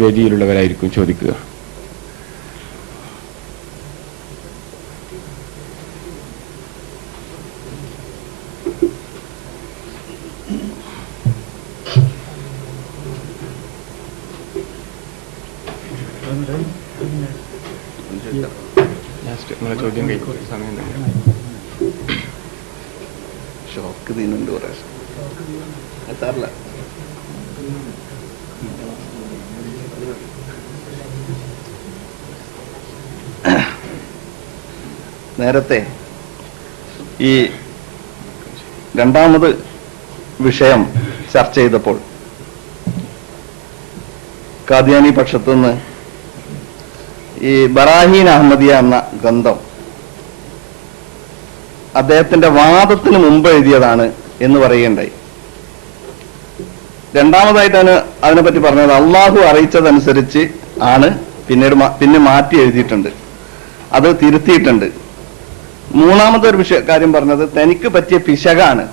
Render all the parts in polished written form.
വേദിയിലുള്ളവരായിരിക്കും ചോദിക്കുക. ചോദ്യം കഴിക്കും സമയം ഷോക്ക് തീരുന്നുണ്ട് കുറേ എത്താറില്ല. നേരത്തെ ഈ രണ്ടാമത് വിഷയം ചർച്ച ചെയ്തപ്പോൾ ഖാദിയാനി പക്ഷത്തുനിന്ന് ഈ ബറാഹീൻ അഹമ്മദിയ എന്ന ഗ്രന്ഥം അദ്ദേഹത്തിന്റെ വാദത്തിന് മുമ്പ് എഴുതിയതാണ് എന്ന് പറയുകയുണ്ടായി. രണ്ടാമതായിട്ടാണ് അതിനെപ്പറ്റി പറഞ്ഞത് അള്ളാഹു അറിയിച്ചതനുസരിച്ച് ആണ് പിന്നെ മാറ്റി എഴുതിയിട്ടുണ്ട്, അത് തിരുത്തിയിട്ടുണ്ട്. മൂന്നാമത്തെ ഒരു കാര്യം പറഞ്ഞത് തനിക്ക് പറ്റിയ പിശകാണ്,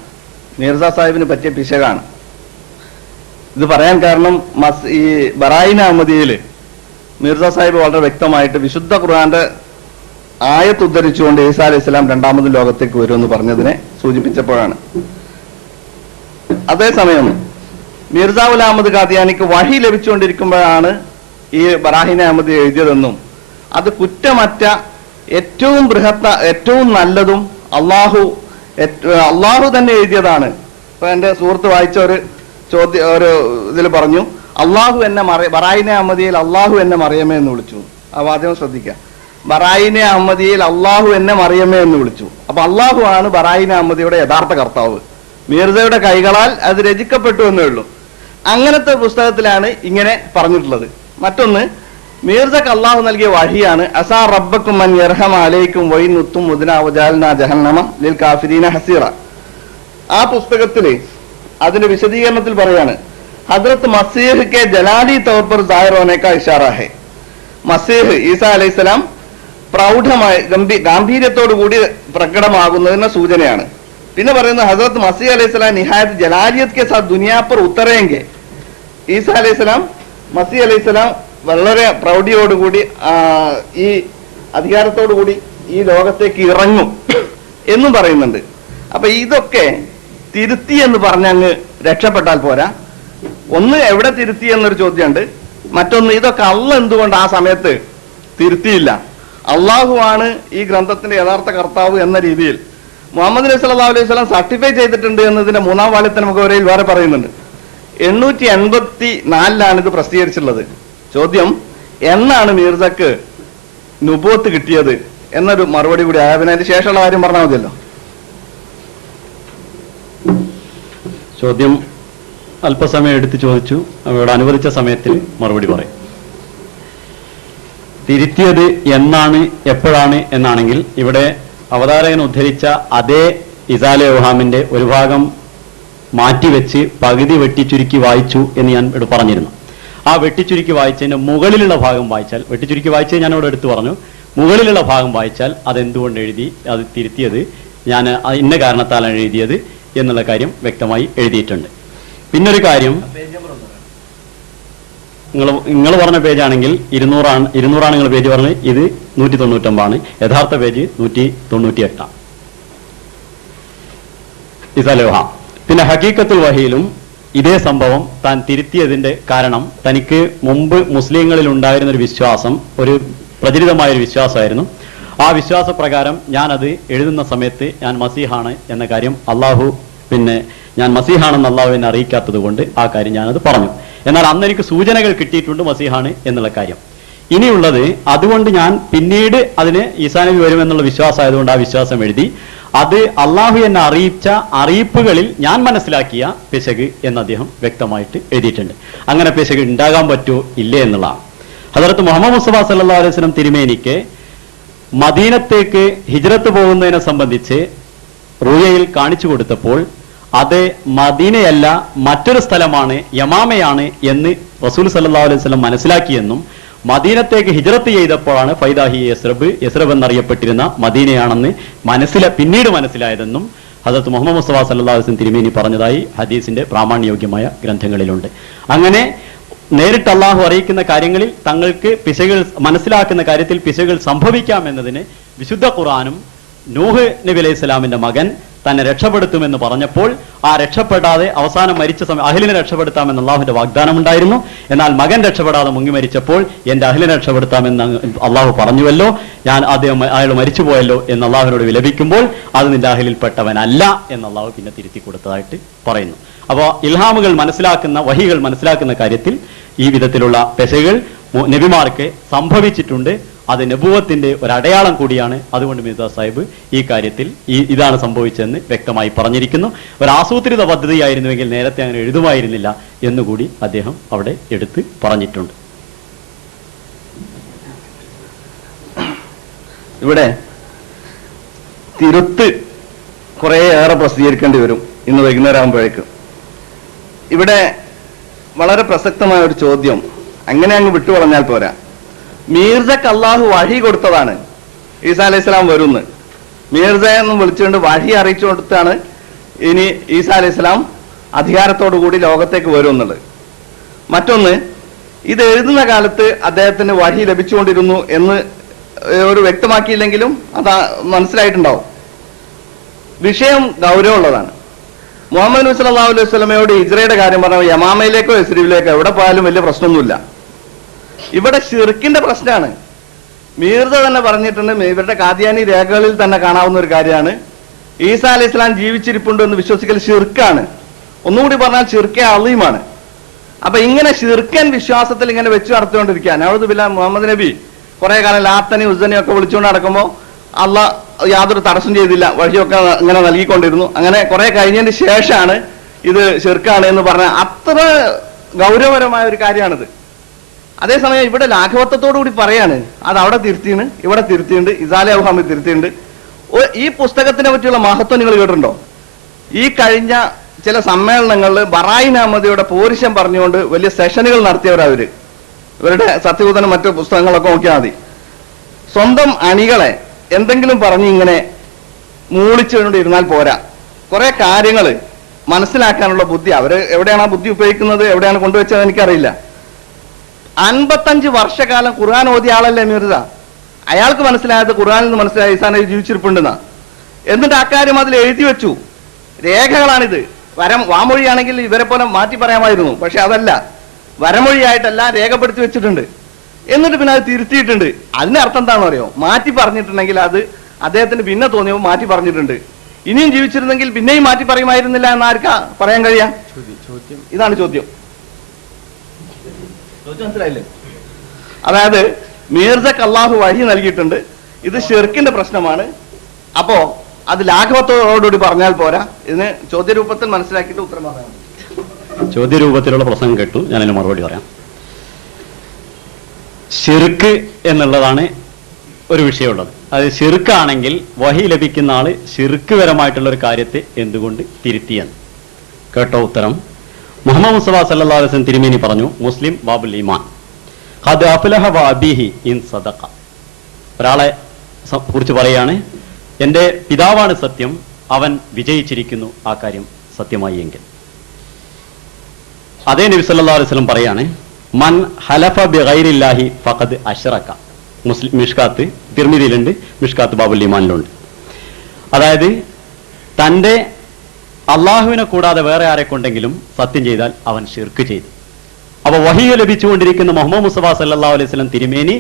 മിർസ സാഹിബിന് പറ്റിയ പിശകാണ്. ഇത് പറയാൻ കാരണം ഈ ബറായിൻ അഹമ്മദിയയില് മിർസ സാഹിബ് വളരെ വ്യക്തമായിട്ട് വിശുദ്ധ ഖുർആന്റെ ആയത്ത് ഉദ്ധരിച്ചുകൊണ്ട് ഈസാ അലൈഹി സ്വലാം രണ്ടാമത് ലോകത്തേക്ക് വരുമെന്ന് പറഞ്ഞതിനെ സൂചിപ്പിച്ചപ്പോഴാണ്. അതേസമയം മിർസ ഗുലാം അഹമ്മദ് ഖാദിയാനിക്ക് വഹി ലഭിച്ചുകൊണ്ടിരിക്കുമ്പോഴാണ് ഈ ബറാഹിൻ അഹമ്മദ് എഴുതിയതെന്നും അത് കുറ്റമറ്റ ഏറ്റവും നല്ലതും അള്ളാഹു തന്നെ എഴുതിയതാണ്. ഇപ്പൊ എന്റെ സുഹൃത്ത് വായിച്ച ഒരു ഇതിൽ പറഞ്ഞു, ബറായിനെ അഹമ്മദിയിൽ അള്ളാഹു എന്നെ മറിയമേ എന്ന് വിളിച്ചു. ആ വാദ്യം ശ്രദ്ധിക്കാം. ബറായിനെ അഹമ്മദിയിൽ അള്ളാഹു എന്നെ മറിയമേ എന്ന് വിളിച്ചു. അപ്പൊ അള്ളാഹു ആണ് ബറായിനെ അഹമ്മദിയുടെ യഥാർത്ഥ കർത്താവ്. മിർസയുടെ കൈകളാൽ അത് രചിക്കപ്പെട്ടു എന്നേ ഉള്ളൂ. അങ്ങനത്തെ പുസ്തകത്തിലാണ് ഇങ്ങനെ പറഞ്ഞിട്ടുള്ളത്. മറ്റൊന്ന്, മിർസക്ക് അള്ളാഹു നൽകിയ വഹിയാണ് അസാ റബ്ബക്കും മൻ യർഹമ അലൈക്കും വൈനുത്തും മുദ്ന വജഅൽനാ ജഹന്നമ ലിൽ കാഫിരീന ഹസീറ. ആ പുസ്തകത്തില് അതിന്റെ വിശദീകരണത്തിൽ പറയാണ്, ഹദ്രത്ത് മസീഹ് കെ ജലാലി തൗർ പർ സാഹിർ ഹോനെ കാ ഇഷാറ ഹൈ. മസീഹ് ഈസാ അലൈഹിസ്സലാം പ്രൗഢമായി ഗാംഭീര്യത്തോടുകൂടി പ്രകടമാകുന്നതിന് സൂചനയാണ്. പിന്നെ പറയുന്നത് ഹസ്രത്ത് മസീഹ് അലൈഹിസ്സലാം നിഹായത്ത് ജലാലിയത് കെ സാത്ത് ദുനിയാ പർ ഉത്തറേംഗെ. ഈസാ അലൈഹിസ്സലാം മസീഹ് അലൈഹിസ്സലാം വളരെ പ്രൗഢിയോടുകൂടി ഈ അധികാരത്തോടുകൂടി ഈ ലോകത്തേക്ക് ഇറങ്ങും എന്നും പറയുന്നുണ്ട്. അപ്പൊ ഇതൊക്കെ തിരുത്തി എന്ന് പറഞ്ഞങ്ങ് രക്ഷപ്പെട്ടാൽ പോരാ. ഒന്ന്, എവിടെ തിരുത്തി എന്നൊരു ചോദ്യമുണ്ട്. മറ്റൊന്ന്, ഇതൊക്കെ അള്ളാഹ് എന്തുകൊണ്ട് ആ സമയത്ത് തിരുത്തിയില്ല? അള്ളാഹു ആണ് ഈ ഗ്രന്ഥത്തിന്റെ യഥാർത്ഥ കർത്താവ് എന്ന രീതിയിൽ മുഹമ്മദ് നബി സല്ലല്ലാഹു അലൈഹി വസല്ലം സർട്ടിഫൈ ചെയ്തിട്ടുണ്ട് എന്നതിന്റെ 3-ാം വാല്യത്തിന് മുഖവരയിൽ വേറെ പറയുന്നുണ്ട്. 884 ഇത് പ്രസിദ്ധീകരിച്ചിട്ടുള്ളത്. ചോദ്യം, എന്നാണ് മിർസക്ക് നുബൂവത്ത് കിട്ടിയത് എന്നൊരു മറുപടി കൂടി ആയ പിന്നെ അതിന് ശേഷമുള്ള കാര്യം പറഞ്ഞാൽ മതിയല്ലോ. ചോദ്യം അല്പസമയം എടുത്ത് ചോദിച്ചു, അവരോട് അനുവദിച്ച സമയത്തിൽ മറുപടി പറയും. തിരുത്തിയത് എന്നാണ്, എപ്പോഴാണ് എന്നാണെങ്കിൽ ഇവിടെ അവതാരകൻ ഉദ്ധരിച്ച അതേ ഇസാലെ യോഹാമിന്റെ ഒരു ഭാഗം മാറ്റിവെച്ച് പകുതി വെട്ടിച്ചുരുക്കി വായിച്ചു എന്ന് ഞാൻ ഇവിടെ പറഞ്ഞിരുന്നു. ആ വെട്ടിച്ചുരുക്കി വായിച്ചതിന്റെ മുകളിലുള്ള ഭാഗം വായിച്ചാൽ, വെട്ടിച്ചുരുക്കി വായിച്ചത് ഞാൻ ഇവിടെ എടുത്തു പറഞ്ഞു, മുകളിലുള്ള ഭാഗം വായിച്ചാൽ അതെന്തുകൊണ്ട് എഴുതി, അത് തിരുത്തിയത് ഞാൻ ഇന്ന കാരണത്താലാണ് എഴുതിയത് എന്നുള്ള കാര്യം വ്യക്തമായി എഴുതിയിട്ടുണ്ട്. പിന്നൊരു കാര്യം, നിങ്ങൾ പറഞ്ഞ പേജാണെങ്കിൽ 200 നിങ്ങൾ പേജ് പറഞ്ഞ്, ഇത് 199 യഥാർത്ഥ പേജ് 198 ഇസലോഹ. പിന്നെ ഹഖീഖത്തുൽ വഹിയിലും ഇതേ സംഭവം താൻ തിരുത്തിയതിന്റെ കാരണം തനിക്ക് മുമ്പ് മുസ്ലിങ്ങളിൽ ഉണ്ടായിരുന്ന ഒരു വിശ്വാസം, ഒരു പ്രചരിതമായൊരു വിശ്വാസമായിരുന്നു. ആ വിശ്വാസപ്രകാരം ഞാനത് എഴുതുന്ന സമയത്ത് ഞാൻ മസീഹാണ് എന്ന കാര്യം ഞാൻ മസീഹാണെന്ന് അള്ളാഹു എന്നെ അറിയിക്കാത്തത് കൊണ്ട് ആ കാര്യം ഞാനത് പറഞ്ഞു. എന്നാൽ അന്ന് എനിക്ക് സൂചനകൾ കിട്ടിയിട്ടുണ്ട് മസീഹാണ് എന്നുള്ള കാര്യം. ഇനിയുള്ളത്, അതുകൊണ്ട് ഞാൻ പിന്നീട് അതിന് ഈസാ നബി വരുമെന്നുള്ള വിശ്വാസമായതുകൊണ്ട് ആ വിശ്വാസം എഴുതി. അത് അള്ളാഹു എന്നെ അറിയിച്ച അറിയിപ്പുകളിൽ ഞാൻ മനസ്സിലാക്കിയ പിശക് എന്ന് അദ്ദേഹം വ്യക്തമായിട്ട് എഴുതിയിട്ടുണ്ട്. അങ്ങനെ പിശക് ഉണ്ടാകാൻ പറ്റുമോ ഇല്ലേ എന്നുള്ളതാണ്. ഹദറത്ത് മുഹമ്മദ് മുസ്തഫ സല്ലല്ലാഹു അലൈഹി വസല്ലം തിരുമേനിക്ക് മദീനത്തേക്ക് ഹിജ്റത്ത് പോകുന്നതിനെ സംബന്ധിച്ച് റുയയിൽ കാണിച്ചു കൊടുത്തപ്പോൾ അത് മദീനയല്ല, മറ്റൊരു സ്ഥലമാണ്, യമാമയാണ് എന്ന് റസൂൽ സല്ലല്ലാഹു അലൈഹി വസല്ലം മനസ്സിലാക്കിയെന്നും മദീനത്തേക്ക് ഹിജ്റത്ത് ചെയ്തപ്പോഴാണ് ഫൈദാഹി യസ്രബ് എന്നറിയപ്പെട്ടിരുന്ന മദീനയാണെന്ന് പിന്നീട് മനസ്സിലായതെന്നും ഹദരത്ത് മുഹമ്മദ് മുസ്തഫ സല്ലല്ലാഹു അലൈഹി വസല്ലം തിരുമേനി പറഞ്ഞതായി ഹദീസിന്റെ പ്രാമാണ്യയോഗ്യമായ ഗ്രന്ഥങ്ങളിലുണ്ട്. അങ്ങനെ നേരിട്ട് അള്ളാഹു അറിയിക്കുന്ന കാര്യങ്ങളിൽ തങ്ങൾക്ക് പിശകുകൾ മനസ്സിലാക്കുന്ന കാര്യത്തിൽ പിശകുകൾ സംഭവിക്കാം എന്നതിന് വിശുദ്ധ ഖുർആനും നൂഹ് നബി അലൈഹി സ്വലാമിന്റെ മകൻ തന്നെ രക്ഷപ്പെടുത്തുമെന്ന് പറഞ്ഞപ്പോൾ ആ രക്ഷപ്പെടാതെ അവസാനം മരിച്ച സമയം അഹ്ലിനെ രക്ഷപ്പെടുത്താമെന്ന് അള്ളാഹുവിന്റെ വാഗ്ദാനം ഉണ്ടായിരുന്നു. എന്നാൽ മകൻ രക്ഷപ്പെടാതെ മുങ്ങി മരിച്ചപ്പോൾ എന്റെ അഹ്ലിനെ രക്ഷപ്പെടുത്താമെന്ന് അള്ളാഹു പറഞ്ഞുവല്ലോ, അയാൾ മരിച്ചുപോയല്ലോ എന്ന് അള്ളാഹുവിനോട് വിലപിക്കുമ്പോൾ അത് നിന്റെ അഹ്ലിൽപ്പെട്ടവനല്ല എന്ന് അള്ളാഹു പിന്നെ തിരുത്തി കൊടുത്തതായിട്ട് പറയുന്നു. അപ്പോൾ ഇൽഹാമുകൾ മനസ്സിലാക്കുന്ന വഹികൾ മനസ്സിലാക്കുന്ന കാര്യത്തിൽ ഈ വിധത്തിലുള്ള പെശകൾ നബിമാർക്ക് സംഭവിച്ചിട്ടുണ്ട്. അത് നബുവത്തിന്റെ ഒരു അടയാളം കൂടിയാണ്. അതുകൊണ്ട് മിർസ സാഹിബ് ഈ കാര്യത്തിൽ ഇതാണ് സംഭവിച്ചതെന്ന് വ്യക്തമായി പറഞ്ഞിരിക്കുന്നു. ഒരു ആസൂത്രിത പദ്ധതിയായിരുന്നുവെങ്കിൽ നേരത്തെ അങ്ങനെ എഴുതുമായിരുന്നില്ല എന്നുകൂടി അദ്ദേഹം അവിടെ എടുത്ത് പറഞ്ഞിട്ടുണ്ട്. ഇവിടെ തിരുത്ത് കുറേയേറെ പ്രസിദ്ധീകരിക്കേണ്ടി വരും ഇന്ന് വൈകുന്നേരം ആകുമ്പോഴേക്കും. ഇവിടെ വളരെ പ്രസക്തമായ ഒരു ചോദ്യം അങ്ങനെ അങ്ങ് വിട്ടുകളഞ്ഞാൽ പോരാ. മീർസക്ക് അള്ളാഹു വഴി കൊടുത്തതാണ് ഈസാ അലൈഹി സ്വലാം വരുന്ന്. മീർസ എന്ന് വിളിച്ചുകൊണ്ട് വഴി അറിയിച്ചു കൊടുത്താണ് ഇനി ഈസാ അലൈഹി സ്വലാം അധികാരത്തോടു കൂടി ലോകത്തേക്ക് വരും എന്നുള്ളത്. മറ്റൊന്ന്, ഇത് എഴുതുന്ന കാലത്ത് അദ്ദേഹത്തിന് വഴി ലഭിച്ചുകൊണ്ടിരുന്നു എന്ന് ഒരു വ്യക്തമാക്കിയില്ലെങ്കിലും അത് മനസ്സിലായിട്ടുണ്ടാവും. വിഷയം ഗൗരവമുള്ളതാണ്. മുഹമ്മദ് നബി സല്ലല്ലാഹു അലൈഹി വസല്ലമയോട് ഹിജ്റയുടെ കാര്യം പറഞ്ഞാൽ യമാമയിലേക്കോ യസ്രിബിലേക്കോ എവിടെ പോയാലും വലിയ പ്രശ്നമൊന്നുമില്ല. ഇവിടെ ഷിർക്കിന്റെ പ്രശ്നമാണ്. മീർസ തന്നെ പറഞ്ഞിട്ടുണ്ട്, ഇവരുടെ കാദിയാനി രേഖകളിൽ തന്നെ കാണാവുന്ന ഒരു കാര്യമാണ് ഈസാ അലൈഹി സ്വലാം ജീവിച്ചിരിപ്പുണ്ട് എന്ന് വിശ്വസിക്കൽ ഷിർക്കാണ്. ഒന്നുകൂടി പറഞ്ഞാൽ ഷിർക്കെ അളീമാണ്. അപ്പൊ ഇങ്ങനെ ഷിർക്കൻ വിശ്വാസത്തിൽ ഇങ്ങനെ വെച്ച് നടത്തിക്കൊണ്ടിരിക്കുക. നൗദു ബില്ലാഹ് മുഹമ്മദ് നബി കുറെ കാലം ലാത്തനി ഉസ്സനി ഒക്കെ വിളിച്ചുകൊണ്ട് നടക്കുമ്പോൾ അള്ളാഹ് യാതൊരു തടസ്സം ചെയ്തില്ല, വഴിയൊക്കെ ഇങ്ങനെ നൽകിക്കൊണ്ടിരുന്നു. അങ്ങനെ കുറെ കഴിഞ്ഞതിന് ശേഷമാണ് ഇത് ഷിർക്കാണ് എന്ന് പറഞ്ഞ അത്ര ഗൗരവപരമായ ഒരു കാര്യമാണിത്. അതേസമയം ഇവിടെ ലാഘവത്വത്തോടു കൂടി പറയാണ് അത് അവിടെ തിരുത്തിയാണ്, ഇവിടെ തിരുത്തിയുണ്ട്, ഇസാലെ ഔഹാമി തിരുത്തിയുണ്ട്. ഈ പുസ്തകത്തിനെ പറ്റിയുള്ള മഹത്വം നിങ്ങൾ കേട്ടിട്ടുണ്ടോ? ഈ കഴിഞ്ഞ ചില സമ്മേളനങ്ങളിൽ ബറായിൻ അഹമ്മദിയുടെ പോരിശം പറഞ്ഞുകൊണ്ട് വലിയ സെഷനുകൾ നടത്തിയവരവര്. ഇവരുടെ സത്യകൂതനും മറ്റു പുസ്തകങ്ങളൊക്കെ നോക്കിയാൽ മതി. സ്വന്തം അണികളെ എന്തെങ്കിലും പറഞ്ഞ് ഇങ്ങനെ മൂളിച്ചുകൊണ്ട് ഇരുന്നാൽ പോരാ. കുറെ കാര്യങ്ങൾ മനസ്സിലാക്കാനുള്ള ബുദ്ധി, അവര് എവിടെയാണ് ആ ബുദ്ധി ഉപയോഗിക്കുന്നത്, എവിടെയാണ് കൊണ്ടുവച്ചത് എനിക്കറിയില്ല. 55 വർഷക്കാലം ഖുർആൻ ഓതിയ ആളല്ലേ മിർസ. അയാൾക്ക് മനസ്സിലായത് ഖുർആനിൽ നിന്ന് മനസ്സിലായി ഈസാ നബി ജീവിച്ചിരിപ്പുണ്ടെന്നാ. എന്നിട്ട് അക്കാര്യം അതിൽ എഴുതി വെച്ചു. രേഖകളാണിത്. വാമൊഴിയാണെങ്കിൽ ഇവരെ പോലെ മാറ്റി പറയാമായിരുന്നു, പക്ഷെ അതല്ല, വരമൊഴിയായിട്ടല്ല രേഖപ്പെടുത്തി വെച്ചിട്ടുണ്ട്. എന്നിട്ട് പിന്നെ അത് തിരുത്തിയിട്ടുണ്ട്. അതിന്റെ അർത്ഥം എന്താണെന്ന് അറിയോ? മാറ്റി പറഞ്ഞിട്ടുണ്ടെങ്കിൽ അത് അദ്ദേഹത്തിന് പിന്നെ തോന്നിയപ്പോൾ മാറ്റി പറഞ്ഞിട്ടുണ്ട്. ഇനിയും ജീവിച്ചിരുന്നെങ്കിൽ പിന്നെയും മാറ്റി പറയുമായിരുന്നില്ല എന്ന് ആർക്കാ പറയാൻ കഴിയാ? ഇതാണ് ചോദ്യം. മനസ്സിലായില്ലേ? അതായത് മീർസക്ക് അള്ളാഹു വഴി നൽകിയിട്ടുണ്ട്. ഇത് ഷിർക്കിന്റെ പ്രശ്നമാണ്. അപ്പോ അത് ലാഘവത്തോടുകൂടി പറഞ്ഞാൽ പോരാ. ഇതിന് ചോദ്യരൂപത്തിൽ മനസ്സിലാക്കിയിട്ട് ഉത്തരം പറയാം. ചോദ്യരൂപത്തിലുള്ള പ്രസംഗം കേട്ടു, ഞാനതിന് മറുപടി പറയാം. ഷിർക്ക് എന്നുള്ളതാണ് ഒരു വിഷയമുള്ളത്. അത് ഷിർക്കാണെങ്കിൽ വഹി ലഭിക്കുന്ന ആള് ഷിർക്ക് പരമായിട്ടുള്ള ഒരു കാര്യത്തെ എന്തുകൊണ്ട് തിരുത്തിയെന്ന് കേട്ടോ ഉത്തരം. മുഹമ്മദ് മുസ്തഫ സല്ലല്ലാഹു അലൈഹി വസല്ലം തിരുമേനി പറഞ്ഞു, മുസ്ലിം ബാബുൽ ഈമാൻ ഖദ് അഫ്ലഹ വഅബീഹി ഇൻ സദഖ. ഒരാളെ കുറിച്ച് പറയാണ്, എന്റെ പിതാവാണ് സത്യം, അവൻ വിജയിച്ചിരിക്കുന്നു ആ കാര്യം സത്യമായി എങ്കിൽ. അതേ നബി സല്ലല്ലാഹു അലൈഹി വസല്ലം പറയാണ്, മൻ ഹലഫ ബിഗൈരില്ലാഹി ഫഖദ് അശ്റക. മുസ്ലിം മിഷ്കാത്ത് തിർമിദിയിലുണ്ട്, മിഷ്കാത്ത് ബാബുൽ ഈമാനിലുണ്ട്. അതായത് തന്റെ അള്ളാഹുവിനെ കൂടാതെ വേറെ ആരെ കൊണ്ടെങ്കിലും സത്യം ചെയ്താൽ അവൻ ഷിർക്ക് ചെയ്തു. അപ്പൊ വഹി ലഭിച്ചുകൊണ്ടിരിക്കുന്ന മുഹമ്മദ് മുസ്തഫ സല്ലല്ലാഹു അലൈഹി വസല്ലം തിരുമേനി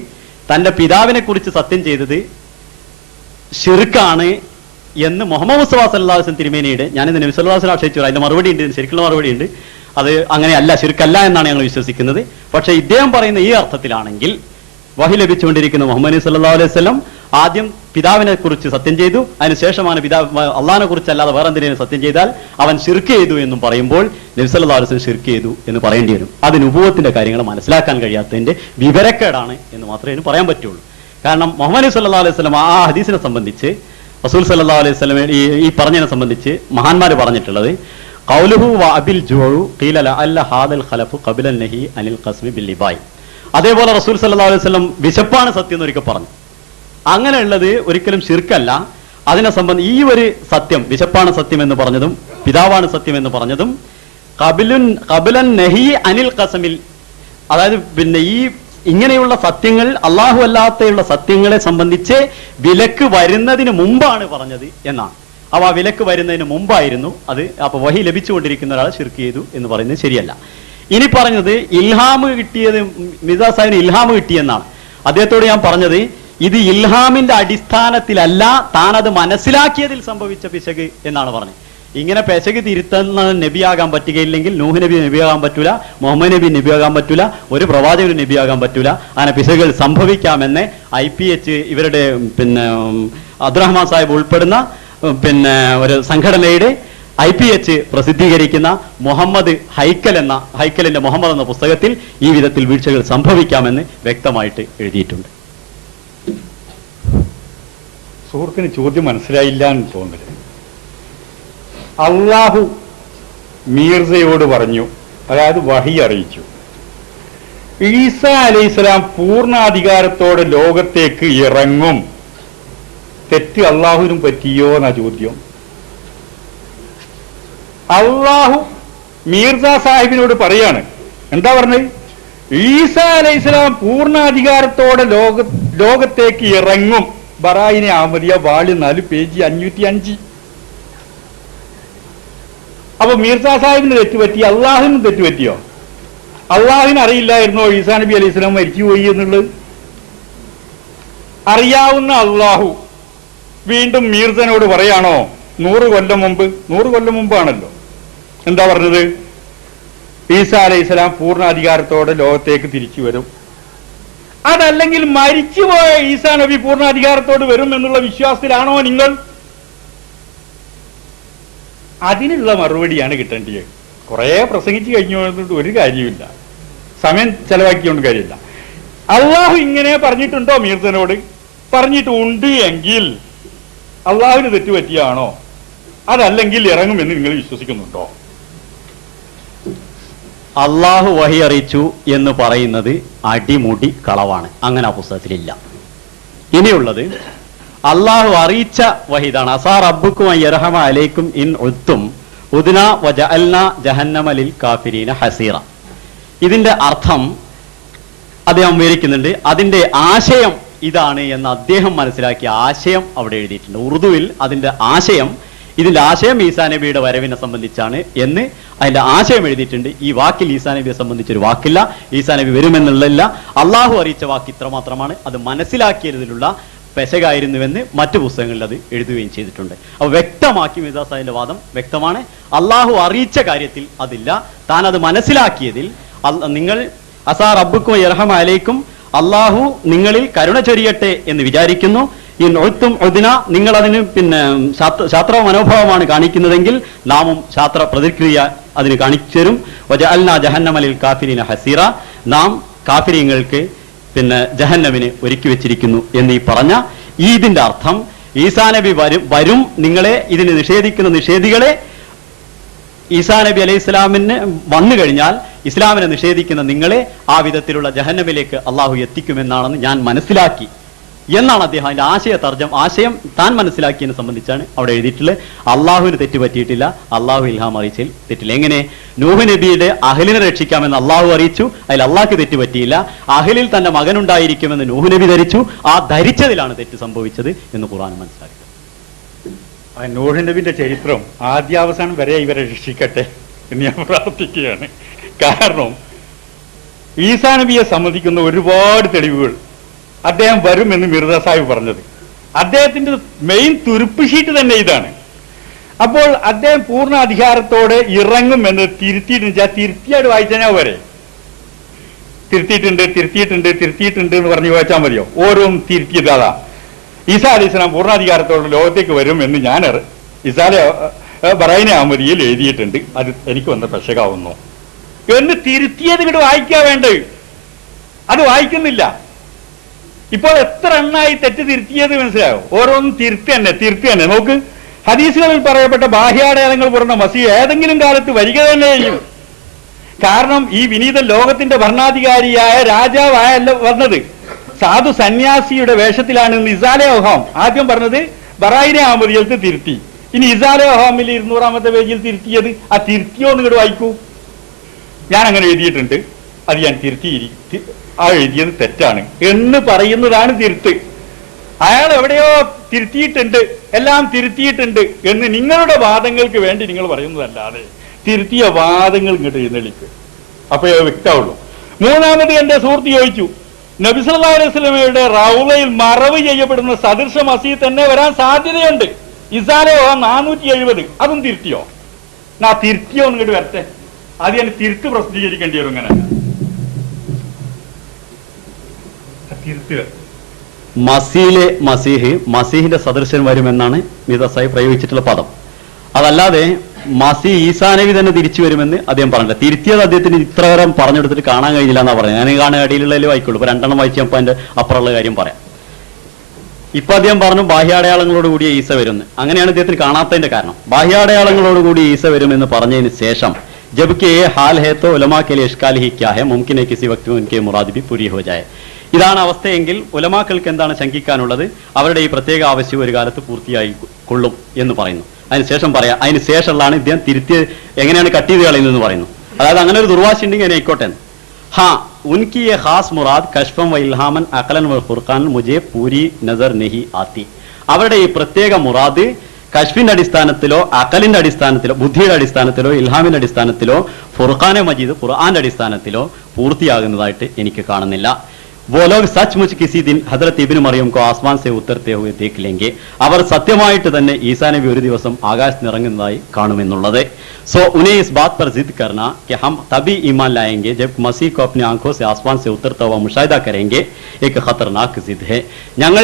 തന്റെ പിതാവിനെ കുറിച്ച് സത്യം ചെയ്തത് ഷിർക്കാണ് എന്ന് മുഹമ്മദ് മുസ്തഫ സല്ലല്ലാഹു അലൈഹി വസല്ലം തിരുമേനിയുടെ, ഞാനിന്ന് നബി സല്ലല്ലാഹു അലൈഹി വസല്ലം ആക്ഷേപിച്ചു, അതിന്റെ മറുപടി ഉണ്ട്, ശരിക്കുള്ള മറുപടി ഉണ്ട്. അത് അങ്ങനെയല്ല, ശിർക്കല്ല എന്നാണ് ഞങ്ങൾ വിശ്വസിക്കുന്നത്. പക്ഷെ ഇദ്ദേഹം പറയുന്ന ഈ അർത്ഥത്തിലാണെങ്കിൽ വഹി ലഭിച്ചുകൊണ്ടിരിക്കുന്ന മുഹമ്മദ് സല്ലല്ലാഹു അലൈഹി വസല്ലം ആദ്യം പിതാവിനെ കുറിച്ച് സത്യം ചെയ്തു, അതിനുശേഷമാണ് അള്ളാഹിനെ കുറിച്ച് അല്ലാതെ വേറെ എന്തിനേലും സത്യം ചെയ്താൽ അവൻ ശിർക്ക് ചെയ്തു എന്നും പറയുമ്പോൾ നബി സല്ലല്ലാഹു അലൈഹി വസല്ലം ശിർക്ക് ചെയ്തു എന്ന് പറയേണ്ടി വരും. അത് നുബുവത്തിന്റെ കാര്യങ്ങൾ മനസ്സിലാക്കാൻ കഴിയാത്തതിന്റെ വിവരക്കേടാണ് എന്ന് മാത്രമേ പറയാൻ പറ്റുള്ളൂ. കാരണം മുഹമ്മദ് സല്ലല്ലാഹു അലൈഹി വസല്ലം ആ ഹദീസിനെ സംബന്ധിച്ച്, റസൂൽ സല്ലല്ലാഹു അലൈഹി വസല്ലം ഈ പറഞ്ഞതിനെ സംബന്ധിച്ച് മഹാന്മാര് പറഞ്ഞിട്ടുള്ളത്, ഖൗലുഹു വഅബിൽ ജുഉ ഖീല ലഅല്ല ഹാദൽ ഖലഫു ഖബല നഹി അനിൽ ഖസ്മി ബിൽ ലിബായി. അതേപോലെ റസൂൽ സല്ലല്ലാഹു അലൈഹി വസല്ലം വിശപ്പാണ് സത്യം എന്ന് ഒരിക്കൽ പറഞ്ഞു. അങ്ങനെയുള്ളത് ഒരിക്കലും ശിർക്കല്ല. അതിനെ സംബന്ധിച്ച് ഈ ഒരു സത്യം, വിശപ്പാണ് സത്യം എന്ന് പറഞ്ഞതും പിതാവാണ് സത്യം എന്ന് പറഞ്ഞതും ഖബലൻ നഹി അനിൽ ഖസ്മിൽ അതായത് പിന്നെ ഈ ഇങ്ങനെയുള്ള സത്യങ്ങൾ അള്ളാഹു അല്ലാത്തയുള്ള സത്യങ്ങളെ സംബന്ധിച്ച് വിലക്ക് വരുന്നതിന് മുമ്പാണ് പറഞ്ഞത് എന്നാണ്. ആ വിലക്ക് വരുന്നതിന് മുമ്പായിരുന്നു അത്. അപ്പൊ വഹി ലഭിച്ചുകൊണ്ടിരിക്കുന്ന ഒരാൾ ശിർക്ക് ചെയ്തു എന്ന് പറയുന്നത് ശരിയല്ല. ഇനി പറഞ്ഞത് ഇൽഹാമ് കിട്ടിയത്, മിർസാ സാഹിബിന് ഇൽഹാമ് കിട്ടിയെന്നാണ്. അദ്ദേഹത്തോട് ഞാൻ പറഞ്ഞത് ഇത് ഇൽഹാമിന്റെ അടിസ്ഥാനത്തിലല്ല, താനത് മനസ്സിലാക്കിയതിൽ സംഭവിച്ച പിശക് എന്നാണ് പറഞ്ഞത്. ഇങ്ങനെ പെശക് തിരുത്തുന്ന നബിയാകാൻ പറ്റുകയില്ലെങ്കിൽ നൂഹ് നബി നബിയാകാൻ പറ്റൂല, മുഹമ്മദ് നബി നബിയാകാൻ പറ്റൂല, ഒരു പ്രവാചകനും നബിയാകാൻ പറ്റൂല. അങ്ങനെ പിശകുകൾ സംഭവിക്കാമെന്ന് IPH ഇവരുടെ പിന്നെ അബ്ദുറഹ്മാൻ സാഹിബ് ഉൾപ്പെടുന്ന പിന്നെ ഒരു സംഘടനയുടെ IPH പ്രസിദ്ധീകരിക്കുന്ന ഹൈക്കലിന്റെ മുഹമ്മദ് എന്ന പുസ്തകത്തിൽ ഈ വിധത്തിൽ വീഴ്ചകൾ സംഭവിക്കാമെന്ന് വ്യക്തമായിട്ട് എഴുതിയിട്ടുണ്ട്. സുഹൃത്തിന് ചോദ്യം മനസ്സിലായില്ല എന്ന് തോന്നുന്നത്. അള്ളാഹു മീർസയോട് പറഞ്ഞു, അതായത് വഹി അറിയിച്ചു, ഈസാ അലൈഹിസ്സലാം പൂർണ്ണാധികാരത്തോടെ ലോകത്തേക്ക് ഇറങ്ങും. തെറ്റ് അള്ളാഹുവിനും പറ്റിയോ എന്നാ ചോദ്യം. അള്ളാഹു മീർസ സാഹിബിനോട് പറയാണ്, എന്താ പറഞ്ഞത്? ഈസാ അലൈഹിസ്സലാം പൂർണ്ണാധികാരത്തോടെ ലോകത്തേക്ക് ഇറങ്ങും. ബറായിനെ അഹമ്മദിയ വാള്യം 4 പേജ് 505. അപ്പൊ മീർസ സാഹിബിന് തെറ്റുപറ്റി, അള്ളാഹുവിനും തെറ്റുപറ്റിയോ? അള്ളാഹുവിന് അറിയില്ലായിരുന്നോ ഈസാ നബി അലൈഹി സ്വലാം മരിച്ചുപോയി എന്നുള്ളത്? അറിയാവുന്ന അള്ളാഹു വീണ്ടും മീർസനോട് പറയാണോ 100 കൊല്ലം മുമ്പ്? 100 കൊല്ലം മുമ്പാണല്ലോ. എന്താ പറഞ്ഞത്? ഈസാ അലൈഹി സ്വലാം പൂർണ്ണാധികാരത്തോടെ ലോകത്തേക്ക് തിരിച്ചു വരും. അതല്ലെങ്കിൽ മരിച്ചുപോയ ഈസാ നബി പൂർണ്ണാധികാരത്തോട് വരും എന്നുള്ള വിശ്വാസത്തിലാണോ നിങ്ങൾ? അതിനുള്ള മറുപടിയാണ് കിട്ടേണ്ടത്. കുറെ പ്രസംഗിച്ചു കഴിഞ്ഞു ഒരു കാര്യമില്ല, സമയം ചെലവാക്കിക്കൊണ്ട് കാര്യമില്ല. അള്ളാഹു ഇങ്ങനെ പറഞ്ഞിട്ടുണ്ടോ മീർസനോട്? പറഞ്ഞിട്ടുണ്ട് എങ്കിൽ അള്ളാഹുവിന് തെറ്റുപറ്റിയാണോ? അതല്ലെങ്കിൽ ഇറങ്ങുമെന്ന് നിങ്ങൾ വിശ്വസിക്കുന്നുണ്ടോ? അള്ളാഹു വഹി അറിയിച്ചു എന്ന് പറയുന്നത് അടിമുടി കളവാണ്. അങ്ങനെ ആ പുസ്തകത്തിലില്ല. ഇനിയുള്ളത് അള്ളാഹു അറിയിച്ച വഹിദാണ്. അസാ റബ്ബുക്കും യർഹമ അലൈക്കും ഇൻ ഉദ്തും ഉദ്ന വജഅൽന ജഹന്നമ ലിൽ കാഫിരീന ഹസീറ. ഇതിന്റെ അർത്ഥം അദ്ദേഹം വിവരിക്കുന്നുണ്ട്. അതിന്റെ ആശയം ഇതാണ് എന്ന് അദ്ദേഹം മനസ്സിലാക്കിയ ആശയം അവിടെ എഴുതിയിട്ടുണ്ട്. ഉറുദുവിൽ അതിന്റെ ആശയം, ഇതിന്റെ ആശയം ഈസാ നബിയുടെ വരവിനെ സംബന്ധിച്ചാണ് എന്ന് അതിന്റെ ആശയം എഴുതിയിട്ടുണ്ട്. ഈ വാക്കിൽ ഈസാ നബിയെ സംബന്ധിച്ചൊരു വാക്കില്ല, ഈസാ നബി വരുമെന്നുള്ളതില്ല. അള്ളാഹു അറിയിച്ച വാക്ക് ഇത്ര മാത്രമാണ്. അത് മനസ്സിലാക്കിയതിലുള്ള പെശകായിരുന്നുവെന്ന് മറ്റു പുസ്തകങ്ങളിൽ അത് എഴുതുകയും ചെയ്തിട്ടുണ്ട്. അപ്പൊ വ്യക്തമാക്കി മിർസാ സാഹിബിന്റെ വാദം വ്യക്തമാണ്. അള്ളാഹു അറിയിച്ച കാര്യത്തിൽ അതില്ല, താൻ അത് മനസ്സിലാക്കിയതിൽ നിങ്ങൾ അസാ റബ്ബുക്കും യർഹമ അലൈക്കും, അള്ളാഹു നിങ്ങളിൽ കരുണ ചൊരിയട്ടെ എന്ന് വിചാരിക്കുന്നു. ഈ നൊഴുത്തും ഒതിന, നിങ്ങൾ അതിന് പിന്നെ ശാസ്ത്ര മനോഭാവമാണ് കാണിക്കുന്നതെങ്കിൽ നാമും ശാസ്ത്ര പ്രതിക്രിയ അതിന് കാണിച്ചു തരും. വജഅൽനാ ജഹന്നമ ലിൽ കാഫിരീന ഹസീറ, നാം കാഫിരീങ്ങൾക്ക് പിന്നെ ജഹന്നമിനെ ഒരുക്കി വെച്ചിരിക്കുന്നു എന്നീ പറഞ്ഞ ഇതിന്റെ അർത്ഥം ഈസാ നബി വരും നിങ്ങളെ ഇതിന് നിഷേധിക്കുന്ന നിഷേധികളെ ഈസാ നബി അലൈഹി ഇസ്ലാമിന് വന്നു കഴിഞ്ഞാൽ ഇസ്ലാമിനെ നിഷേധിക്കുന്ന നിങ്ങളെ ആ വിധത്തിലുള്ള ജഹന്നമിലേക്ക് അള്ളാഹു എത്തിക്കുമെന്നാണെന്ന് ഞാൻ മനസ്സിലാക്കി എന്നാണ് അദ്ദേഹം അതിന്റെ ആശയം താൻ മനസ്സിലാക്കിയതിനെ സംബന്ധിച്ചാണ് അവിടെ എഴുതിയിട്ടുള്ളത്. അള്ളാഹുവിന് തെറ്റുപറ്റിയിട്ടില്ല, അള്ളാഹു ഇൽഹാം അറിയിച്ചതിൽ തെറ്റില്ല. എങ്ങനെ? നൂഹ് നബിയുടെ അഹലിനെ രക്ഷിക്കാമെന്ന് അള്ളാഹു അറിയിച്ചു, അതിൽ അള്ളാഹ്ക്ക് തെറ്റുപറ്റിയില്ല. അഹലിൽ തന്റെ മകനുണ്ടായിരിക്കുമെന്ന് നൂഹ് നബി ധരിച്ചു, ആ ധരിച്ചതിലാണ് തെറ്റ് സംഭവിച്ചത് എന്ന് ഖുർആൻ മനസ്സിലാക്കി. നൂഹ് നബിന്റെ ചരിത്രം ആദ്യാവസാനം വരെ ഇവരെ രക്ഷിക്കട്ടെ എന്ന് ഞാൻ പ്രാർത്ഥിക്കുകയാണ്. കാരണം ഈസാ നബിയെ സംബന്ധിക്കുന്ന ഒരുപാട് തെളിവുകൾ അദ്ദേഹം വരുമെന്ന് മിർസാ സാഹിബ് പറഞ്ഞത്, അദ്ദേഹത്തിന്റെ മെയിൻ തുരുപ്പ് ഷീറ്റ് തന്നെ ഇതാണ്. അപ്പോൾ അദ്ദേഹം പൂർണ്ണ അധികാരത്തോടെ ഇറങ്ങുമെന്ന് തിരുത്തിയായിട്ട് വായിച്ചാൽ വരെ തിരുത്തിയിട്ടുണ്ട് എന്ന് പറഞ്ഞ് വായിച്ചാൽ മതിയോ? ഓരോന്നും തിരുത്തിയത് അതാ. ഈസാ അലൈഹി സ്വലാം പൂർണ്ണാധികാരത്തോടെ ലോകത്തേക്ക് വരും എന്ന് ഞാൻ ബറായിനെ അഹമ്മദിയിൽ എഴുതിയിട്ടുണ്ട്, അത് എനിക്ക് വന്ന പെശകാവുന്നു എന്ന് തിരുത്തിയത് ഇങ്ങോട്ട് വായിക്കാ വേണ്ടത്. അത് വായിക്കുന്നില്ല. ഇപ്പോൾ എത്ര എണ്ണായി തെറ്റ് തിരുത്തിയത് മനസ്സിലായോ? ഓരോന്നും തിരുത്തി തന്നെ. നോക്ക്, ഹദീസുകളിൽ പറയപ്പെട്ട ബാഹ്യാടയാളങ്ങൾ പുറന്ന മസീഹ് ഏതെങ്കിലും കാലത്ത് വരിക തന്നെ ചെയ്യും. കാരണം ഈ വിനീത ലോകത്തിന്റെ ഭരണാധികാരിയായ രാജാവായല്ല വന്നത്, സാധു സന്യാസിയുടെ വേഷത്തിലാണ് ഇസാലെ ഒഹാം ആദ്യം പറഞ്ഞത്. ബറായിനെ അഹമ്മദിയത്ത് തിരുത്തി. ഇനി ഇസാലെ ഒഹാമിൽ 200-ാമത്തെ പേജിൽ തിരുത്തിയത് ആ തിരുത്തിയോ എന്നിങ്ങോട്ട് വായിക്കൂ. ഞാൻ അങ്ങനെ എഴുതിയിട്ടുണ്ട്. അത് ഞാൻ ആ എഴുതിയത് തെറ്റാണ് എന്ന് പറയുന്നതാണ് തിരുത്ത്. അയാൾ എവിടെയോ തിരുത്തിയിട്ടുണ്ട്, എല്ലാം തിരുത്തിയിട്ടുണ്ട് എന്ന് നിങ്ങളുടെ വാദങ്ങൾക്ക് വേണ്ടി നിങ്ങൾ പറയുന്നതല്ലാതെ തിരുത്തിയ വാദങ്ങൾ ഇങ്ങോട്ട് എഴുന്നള്ളിക്ക്. അപ്പൊ വ്യക്തമുള്ളൂ. മൂന്നാമത് എന്റെ സുഹൃത്ത് ചോദിച്ചു, നബി സല്ലല്ലാഹു അലൈഹി വസല്ലമയുടെ റൗളയിൽ മറവ് ചെയ്യപ്പെടുന്ന സദൃശ മസീഹ് തന്നെ വരാൻ സാധ്യതയുണ്ട്. ഇസാലോ 470 അതും തിരുത്തിയോ? തിരുത്തിയോ ഇങ്ങോട്ട് വരട്ടെ. അത് ഞാൻ തിരുത്ത് പ്രസിദ്ധീകരിക്കേണ്ടി വരും. ഇങ്ങനെ തിരുത്ത് മസീഹിന്റെ സദൃശൻ വരുമെന്നാണ് മീത സാഹിബ് പ്രയോഗിച്ചിട്ടുള്ള പദം. അതല്ലാതെ ഈസാ നബി തന്നെ തിരിച്ചു വരുമെന്ന് അദ്ദേഹം പറഞ്ഞില്ല. തിരുത്തിയത് അദ്ദേഹത്തിന് ഇത്രയേറെ പറഞ്ഞെടുത്തിട്ട് കാണാൻ കഴിഞ്ഞില്ല എന്നാ പറഞ്ഞത്. ഞാൻ കാണുക അടിയിലുള്ളതിൽ വായിക്കുള്ളൂ. ഇപ്പൊ 2 വായിച്ചപ്പോൾ അതിന്റെ അപ്പുറമുള്ള കാര്യം പറയാം. ഇപ്പൊ അദ്ദേഹം പറഞ്ഞു ബാഹ്യാടയാളങ്ങളോടുകൂടി ഈസ വരുമെന്ന്. അങ്ങനെയാണ് ഇദ്ദേഹത്തിന് കാണാത്തതിന്റെ കാരണം. ബാഹ്യാടയാളങ്ങളോടുകൂടി ഈസ വരുമെന്ന് പറഞ്ഞതിന് ശേഷം ജബ്കി ഹാൽ ഹേ തോ ഉലമാ കെ ലിയെ ഇഷ്കാൽ ഹി ക്യാ ഹെ മുംകിൻ ഹെ കിസി വക്ത് ഉൻകെ മുറാദ് ഭി പൂരി ഹോ ജായേ. ഇതാണ് അവസ്ഥയെങ്കിൽ ഉലമാക്കൾക്ക് എന്താണ് ശങ്കിക്കാനുള്ളത്? അവരുടെ ഈ പ്രത്യേക ആവശ്യം ഒരു കാലത്ത് പൂർത്തിയായി കൊള്ളും എന്ന് പറയുന്നു. അതിനുശേഷം പറയാം, അതിനുശേഷമുള്ളതാണ് ഇദ്ദേഹം തിരുത്തി എങ്ങനെയാണ് കട്ട് ചെയ്ത് കളയുന്നതെന്ന് പറയുന്നു. അതായത് അങ്ങനെ ഒരു ദുർവാശി ഉണ്ടെങ്കിൽ എന്നെ ആയിക്കോട്ടെ. ഹാ ഉൻകി യെ ഖാസ് മുറാദ് കശ്ഫം വ ഇൽഹാമൻ അഖലൻ വ ഫുർഖാൻ മുജെ പൂരി നസർ നഹി ആത്തി. അവരുടെ ഈ പ്രത്യേക മുറാദ് കശ്ഫിന്റെ അടിസ്ഥാനത്തിലോ അഖലിന്റെ അടിസ്ഥാനത്തിലോ ബുദ്ധിയുടെ അടിസ്ഥാനത്തിലോ ഇൽഹാമിന്റെ അടിസ്ഥാനത്തിലോ ഫുർഖാനെ മജീദ് ഖുർആന്റെ അടിസ്ഥാനത്തിലോ പൂർത്തിയാകുന്നതായിട്ട് എനിക്ക് കാണുന്നില്ല. वो लोग सचमुच किसी दिन हजरत इब्न मरियम को आसमान से उतरते हुए देख लेंगे. അവർ സത്യമായിട്ട് തന്നെ ഈസാ നബി ഒരു ദിവസം ആകാശത്ത് ഇറങ്ങുന്നതായി കാണുമെന്നുള്ളത്. सो उन्हें इस बात पर जिद करना कि हम तभी ईमान लाएंगे जब मसीह को अपनी आंखों से आसमान से उतरता हुआ मुशाहिदा करेंगे, एक खतरनाक जिद है. ഞങ്ങൾ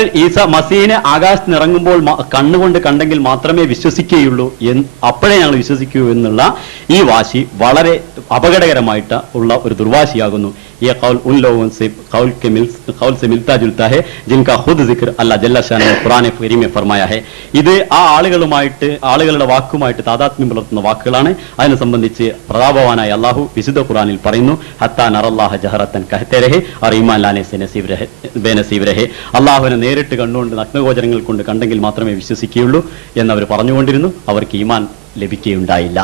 മസീഹിനെ ആകാശത്ത് ഇറങ്ങുമ്പോൾ കണ്ണുകൊണ്ട് കണ്ടെങ്കിൽ മാത്രമേ വിശ്വസിക്കുകയുള്ളൂ, അപ്പോഴേ ഞങ്ങൾ വിശ്വസിക്കൂ എന്നുള്ള ഈ വാശി വളരെ അപകടകരമായിട്ട് ഉള്ള ഒരു ദുർവാശിയാകുന്നു. ये कौल उन लोगों से कौल से मिलता जुलता है जिनका खुद जिक्र अल्लाह जल्ल शान ने ഖുർആൻ കരീം में फरमाया है. ഇത് ആ ആളുകളുടെ വാക്കുമായിട്ട് താദാത്മ്യം പുലർത്തുന്ന വാക്കുകളാണ്. അതിനെ സംബന്ധിച്ച് പ്രതാപവാനായ അള്ളാഹു വിശുദ്ധ ഖുർആനിൽ പറയുന്നു, ഹത്താ നറല്ലാഹ ജഹറത്തൻ കഹ്തെ രഹെ और ईमान लाने से बेनसीब रहे. അള്ളാഹുവിനെ നേരിട്ട് കണ്ടുകൊണ്ട് നഗ്നഗോചരങ്ങൾ കൊണ്ട് കണ്ടെങ്കിൽ മാത്രമേ വിശ്വസിക്കുകയുള്ളൂ എന്നവർ പറഞ്ഞുകൊണ്ടിരുന്നു. അവർക്ക് ഈമാൻ ലഭിക്കുകയുണ്ടായില്ല.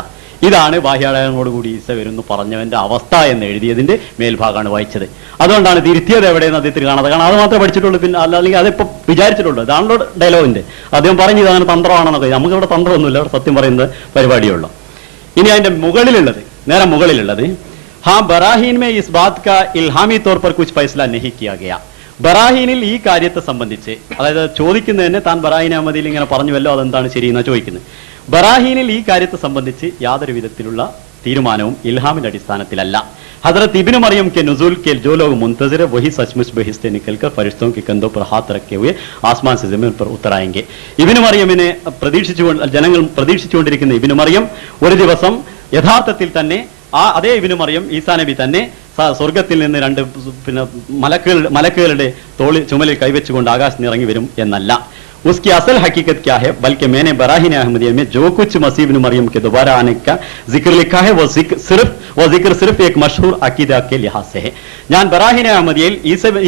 ഇതാണ് ബാഹ്യാടയാളങ്ങളോടുകൂടി ഈസ വരുന്നു പറഞ്ഞവന്റെ അവസ്ഥ എന്ന് എഴുതിയതിന്റെ മേൽഭാഗമാണ് വായിച്ചത്. അതുകൊണ്ടാണ് തിരുത്തിയത് എവിടെയെന്ന് അദ്ദേഹത്തിന് കാണാതെ. കാരണം അത് മാത്രമേ പഠിച്ചിട്ടുള്ളൂ. പിന്നെ അല്ലെങ്കിൽ അതിപ്പോ വിചാരിച്ചിട്ടുള്ളൂ. ഇതാണല്ലോ ഡയലോഗിന്റെ. അദ്ദേഹം പറഞ്ഞത് അങ്ങനെ തന്ത്രമാണെന്നൊക്കെ. നമുക്കിവിടെ തന്ത്രമൊന്നുമില്ല, ഇവിടെ സത്യം പറയുന്ന പരിപാടിയുള്ളൂ. ഇനി അതിന്റെ നേരെ മുകളിലുള്ളത് हाँ बराहीन में इस बात का इल्हामी तौर पर कुछ फैसला नहीं किया गया. ബറാഹീനിൽ ഈ കാര്യത്തെ സംബന്ധിച്ച്, അതായത് ചോദിക്കുന്നതന്നെ താൻ ബറാഹീൻ അഹമ്മദിയിൽ ഇങ്ങനെ പറഞ്ഞുവല്ലോ, അതെന്താണ് ശരിയെന്നാ ചോദിക്കുന്നത്. ബറാഹീനിൽ ഈ കാര്യത്തെ സംബന്ധിച്ച് യാതൊരു വിധത്തിലുള്ള തീരുമാനവും ഇൽഹാമിന്റെ അടിസ്ഥാനത്തിലല്ല. हजरत इब्न मरियम के नुज़ूल के जो लोग मुंतज़िर है वही सचमुच बहिश्ते निकलकर फरिश्तों के कंधों पर हाथ रखे हुए आसमान से जमीन पर उतर आएंगे. ഇബ്നു മറിയമിനെ ജനങ്ങൾ പ്രതീക്ഷിച്ചുകൊണ്ടിരിക്കുന്ന ഇബ്നു മറിയം ഒരു ദിവസം യഥാർത്ഥത്തിൽ തന്നെ അതേ ഇബ്നു മറിയം ഈസാ നബി തന്നെ സ്വർഗത്തിൽ നിന്ന് 2 മലക്കുകളുടെ ചുമലിൽ കൈവച്ചുകൊണ്ട് ആകാശത്ത് ഇറങ്ങി വരും എന്നല്ല. उसकी असल हकीकत क्या है? बल्कि मैंने बराहीन अहमदिया में जो कुछ मसीह इब्न मरियम के दोबारा आने का जिक्र लिखा है वो जिक्र सिर्फ एक मशहूर अकीदा के लिहाज से है. ഞാൻ ബറാഹീൻ അഹമ്മദിയയിൽ